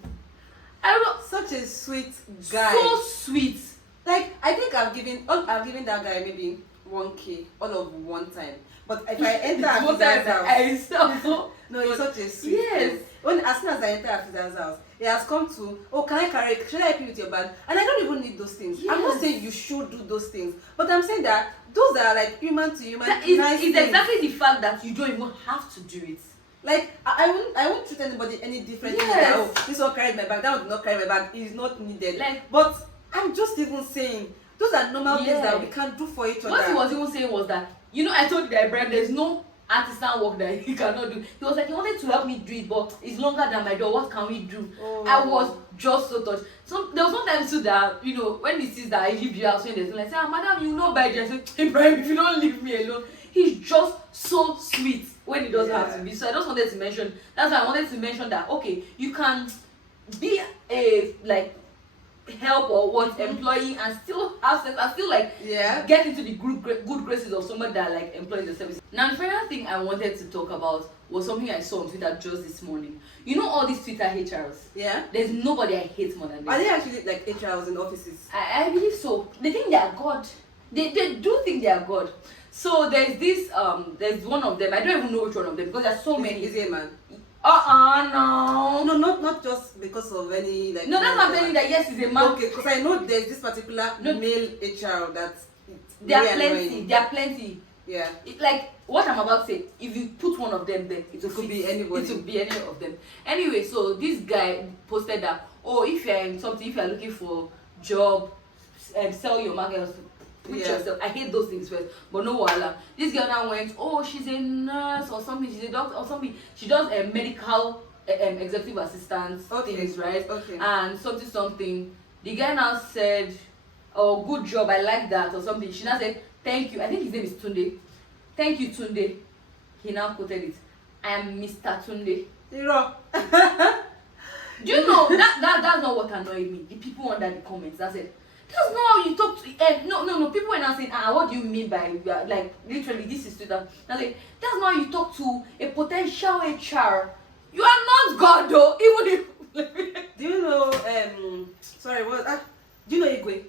I don't know. Such a sweet guy. So sweet. Like, I think I've given that guy maybe 1k all of one time. But if I enter Afiza's house, no, he's such a sweet. Yes. As soon as I enter Afiza's house, he has come to, can I carry? Should I help you with your bag? And I don't even need those things. Yes. I'm not saying you should do those things, but I'm saying that those are like human to human. It's exactly the fact that you don't even have to do it. Like I won't treat anybody any differently. Yes. That, this one carried my bag, that one did not carry my bag. It is not needed. But I'm just even saying those are normal things that we can do for each other. What he was even saying was that, I told you that, Brian, there's no artisan work that he cannot do. He was like, he wanted to help me do it, but it's longer than my door. What can we do? Oh. I was just so touched. So there was sometimes too that, you know, when he sees that I leave the house when there's no like, say, madam, you know by just Ibrahim, if you don't leave me alone. He's just so sweet when he doesn't have to be. So I just wanted to mention, that's why I wanted to mention that, okay, you can be a like help or what employee and still have sense and still like get into the good graces of somebody that like employs the service. Now the final thing I wanted to talk about was something I saw on Twitter just this morning. You know all these Twitter HRs? Yeah. There's nobody I hate more than them. Are they actually like HRs in offices? I believe so. They think they are God. They do think they are God. So there's this there's one of them. I don't even know which one of them because there's so many. Is he a man? No. No, not just because of any like. No, that's what I'm telling you that yes, he's a man. Okay, because I know there's this particular male HR that. There are plenty. There are plenty. Yeah. Like what I'm about to say, if you put one of them there, it could be anybody. It could be any of them. Anyway, so this guy posted that, oh, if you're in something, if you're looking for job, sell your market. Yourself. I hate those things first, but no wala. This girl now went, oh, she's a nurse or something, she's a doctor or something. She does a medical executive assistant things, right? Okay. And something. The guy now said, oh, good job, I like that or something. She now said, thank you. I think his name is Tunde. Thank you, Tunde. He now quoted it. I am Mr. Tunde. Zero. Do you know that's not what annoyed me? The people under the comments that said, that's not how you talk to no. People were now saying, what do you mean by like literally this is Twitter. I like, that's not how you talk to a potential HR. You are not God though, even if do you know sorry, what do you know Igwe?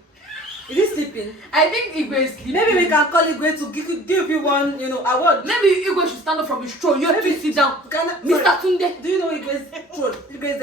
Is he sleeping? I think Igwe is sleeping. Maybe we can call Igwe to give you one, award. Maybe Igwe should stand up from his throne. You have to sit down. Mr. Tunde. Do you know Igwe's throne? Igwe's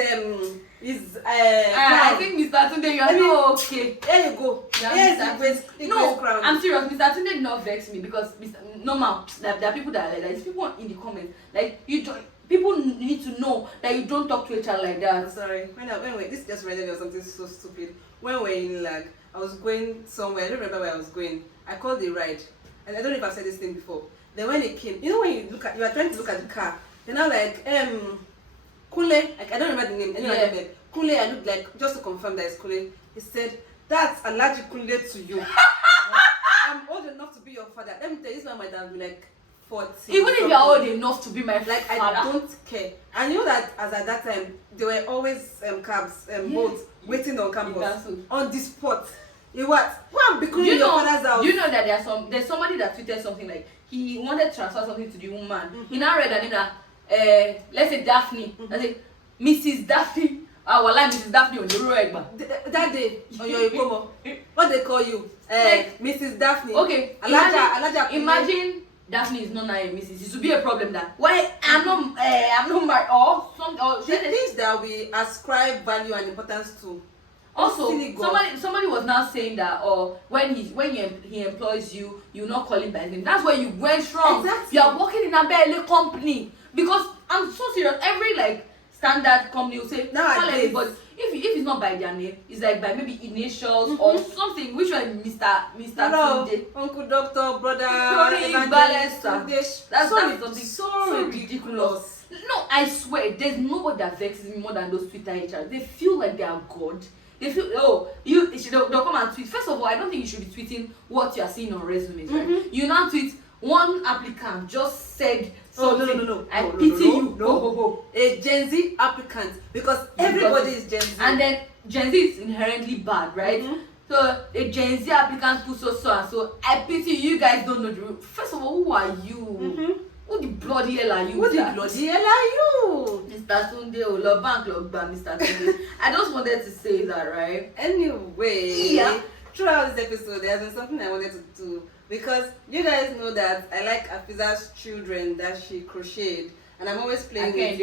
I think Mr. Tunde, you are not okay. There you go. Yes, Igwe's crown. I'm serious. Mr. Tunde did not vex me because normal. There are people that are like that. It's people in the comments. Like people need to know that you don't talk to HR like that. I'm sorry. Wait, this just reminded me of something so stupid. When we're in like, I was going somewhere. I don't remember where I was going. I called the ride. And I don't know if I've said this thing before. Then when it came, you know when you are trying to look at the car, they're now like, Kule, like I don't remember the name. Anyway, Kule, I looked like, just to confirm that it's Kule. He said, that's allergic Kule to you. I'm old enough to be your father. Let me tell you, this man might have been like 40. Even if you're old enough to be my father. Like I don't care. I knew that as at that time, there were always cabs, boats waiting on campus. On the spot. You what? Well, because your father's house. You know that there's somebody that tweeted something like he wanted to transfer something to the woman. Mm-hmm. He now read her name that let's say Daphne. Mm-hmm. Let's say Mrs. Daphne. Like Mrs. Daphne on the road. That day on your Ikomo, what they call you? Mrs. Daphne. Okay. Imagine Daphne is not now a Mrs. It should be a problem that why I'm not married or something. Or the things that we ascribe value and importance to. Also, somebody was now saying that, or when he employs you, you not call him by his name. That's where you went wrong. Exactly. You are working in a barely company because I'm so serious. Every like standard company will say call everybody. If it's not by their name, it's like by maybe initials or something. Which one, Mr. Tunde, Uncle Doctor, Brother, Evangelist. That's something so ridiculous. No, I swear, there's nobody that vexes me more than those Twitter HRs. They feel like they are God. They feel, they'll come and tweet. First of all, I don't think you should be tweeting what you are seeing on resumes, right? You now tweet, one applicant just said something. No. I pity you. No. A Gen Z applicant. Because everybody is Gen Z. And then Gen Z is inherently bad, right? So a Gen Z applicant put so and so. I pity you guys don't know the rule. First of all, who are you? Who the bloody hell are you? Who the bloody hell are you? Mr. Tunde, Lord Bank, Mr. Tunde. I just wanted to say that, right? Anyway, throughout this episode, there's been something I wanted to do. Because you guys know that I like Afiza's children that she crocheted. And I'm always playing with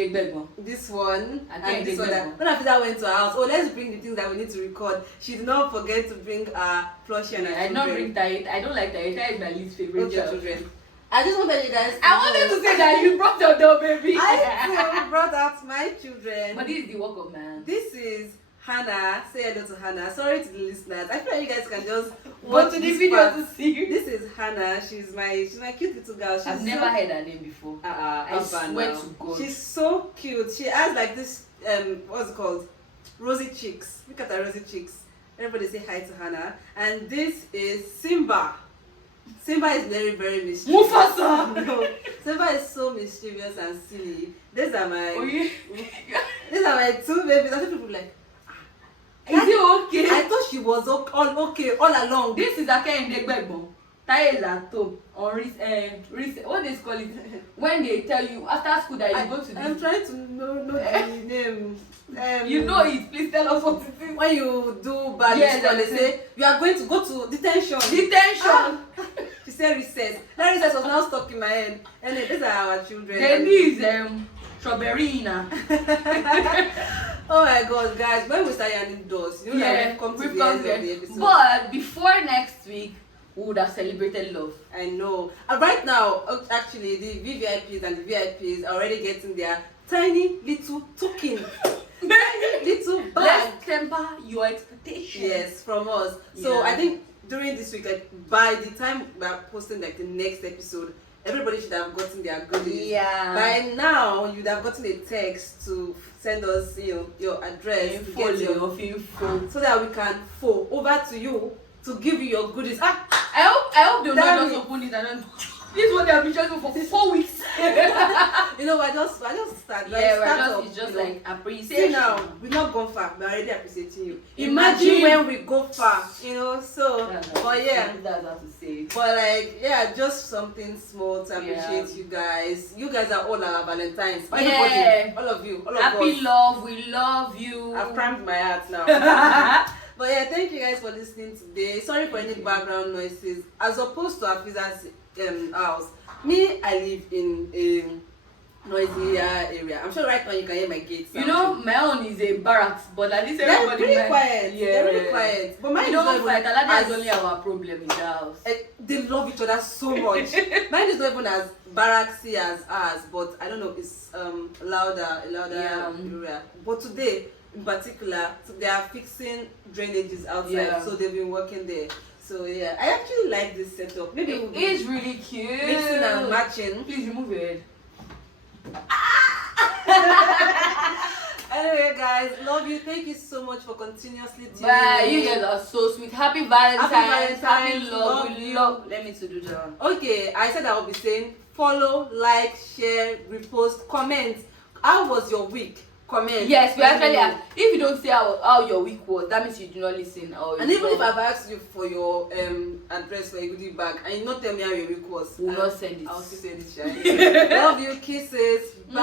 this one and this one. When Afiza went to her house, let's bring the things that we need to record. She did not forget to bring a plushie and her children. I did not bring Taita. I don't like Taita. Taita is my least favorite children. I just wanted you guys I wanted to say that you brought your dog, baby. I brought out my children. But this is the work of man. This is Hannah. Say hello to Hannah. Sorry to the listeners. I feel like you guys can just Go to the this video part. to see. This is Hannah. She's my cute little girl. She's I've never heard her name before. I swear to God. She's so cute. She has like this what's it called? Rosy cheeks. Look at her rosy cheeks. Everybody say hi to Hannah. And this is Simba. Simba is very, very mischievous. Mufasa! No, Simba is so mischievous and silly. These are my Oh, yeah. these are my two babies. I think people like, Is it okay? I thought she was all okay all along. This is Akende Gbegbon. Taye is at home on what they call it when they tell you after school that you go to I'm this. trying to know the name. You know it. Please tell us what it is. When you do bad Yes, in school, they say you are going to go to detention. Detention. She said recess. That recess was now stuck in my head. And these are our children. They need strawberryina. Oh my God, guys! When we start yanning doors, you know that we've come to the end of the episode. But before next week, we would have celebrated love. I know. Right now, actually, the VVIPs and the VIPs are already getting their tiny little token, tiny little bag. Let's temper your expectations. Yes, from us. So Yeah. I think during this week, like by the time we are posting like the next episode, everybody should have gotten their goodies. Yeah. By now, you'd have gotten a text to send us, your address to get your info. so that we can forward over to you to give you your goodies. I hope they'll not Damn just it. open it and then this is what they have been trying for 4 weeks. I just start. It's just like appreciation. See now, we've not gone far. We're already appreciating you. Imagine when we go far, So, but yeah. That's how to say it. But like, yeah, just something small to appreciate Yeah. you guys. You guys are all our Valentines. Yeah. Everybody, all of you, all of Happy us. love, we love you. I've primed my heart now. But yeah, thank you guys for listening today. Sorry for any background noises. As opposed to Afiza's house, me, I live in a noisy area. I'm sure right now you can hear my gates. You know, my own is a barracks, but at least They're everybody really quiet. Yeah. They're really quiet. But mine You is not don't even fight. Alada as is only our problem in the house. They love each other so much. Mine is not even as barracksy as ours, but I don't know, it's louder area. But today, in particular, they are fixing drainages outside, so they've been working there. So yeah, I actually like this setup. Maybe we'll be It's really cute. mixing and matching. Please remove your head. Anyway, guys, love you. Thank you so much for continuously tuning Bye. in. You guys are so sweet. Happy Valentine's. Happy love. Love We you. love. Let me to do that. Okay, I said I will be saying follow, like, share, repost, comment. How was your week? Comment. Yes, we actually have. If you don't say how your week was, that means you do not listen. And even if I've asked you for your address for a goodie bag and you not tell me how your week was, we'll not send it. I'll still send it. Love you, kisses. Bye.